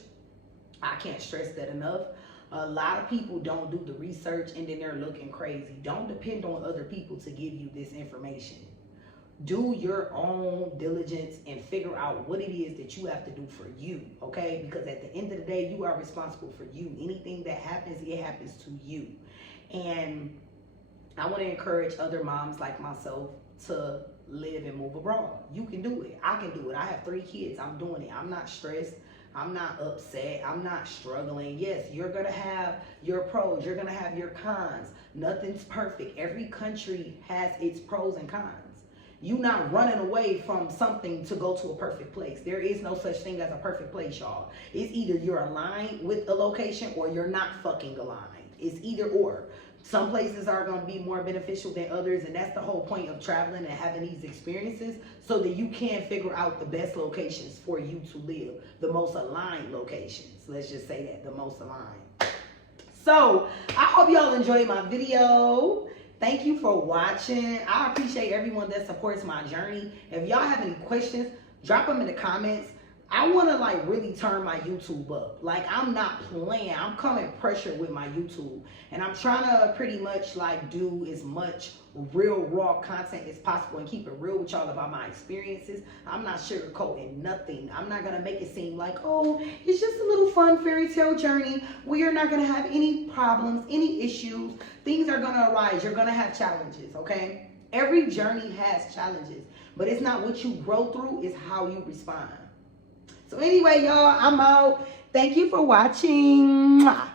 I can't stress that enough. A lot of people don't do the research and then they're looking crazy. Don't depend on other people to give you this information. Do your own diligence and figure out what it is that you have to do for you, okay? Because at the end of the day, you are responsible for you. Anything that happens, it happens to you. And I want to encourage other moms like myself to live and move abroad. You can do it. I can do it. I have 3 kids. I'm doing it. I'm not stressed. I'm not upset. I'm not struggling. Yes, you're going to have your pros. You're going to have your cons. Nothing's perfect. Every country has its pros and cons. You're not running away from something to go to a perfect place. There is no such thing as a perfect place, y'all. It's either you're aligned with a location or you're not fucking aligned. It's either or. Some places are going to be more beneficial than others, and that's the whole point of traveling and having these experiences so that you can figure out the best locations for you to live, the most aligned locations. Let's just say that, the most aligned. So I hope y'all enjoyed my video. Thank you for watching. I appreciate everyone that supports my journey. If y'all have any questions, drop them in the comments. I want to like really turn my YouTube up. Like I'm not playing. I'm coming pressure with my YouTube. And I'm trying to pretty much like do as much real raw content as possible and keep it real with y'all about my experiences. I'm not sugarcoating nothing. I'm not going to make it seem like, oh, it's just a little fun fairy tale journey. We are not going to have any problems, any issues. Things are going to arise. You're going to have challenges, okay? Every journey has challenges. But it's not what you grow through, it's how you respond. So anyway, y'all, I'm out. Thank you for watching. Mwah.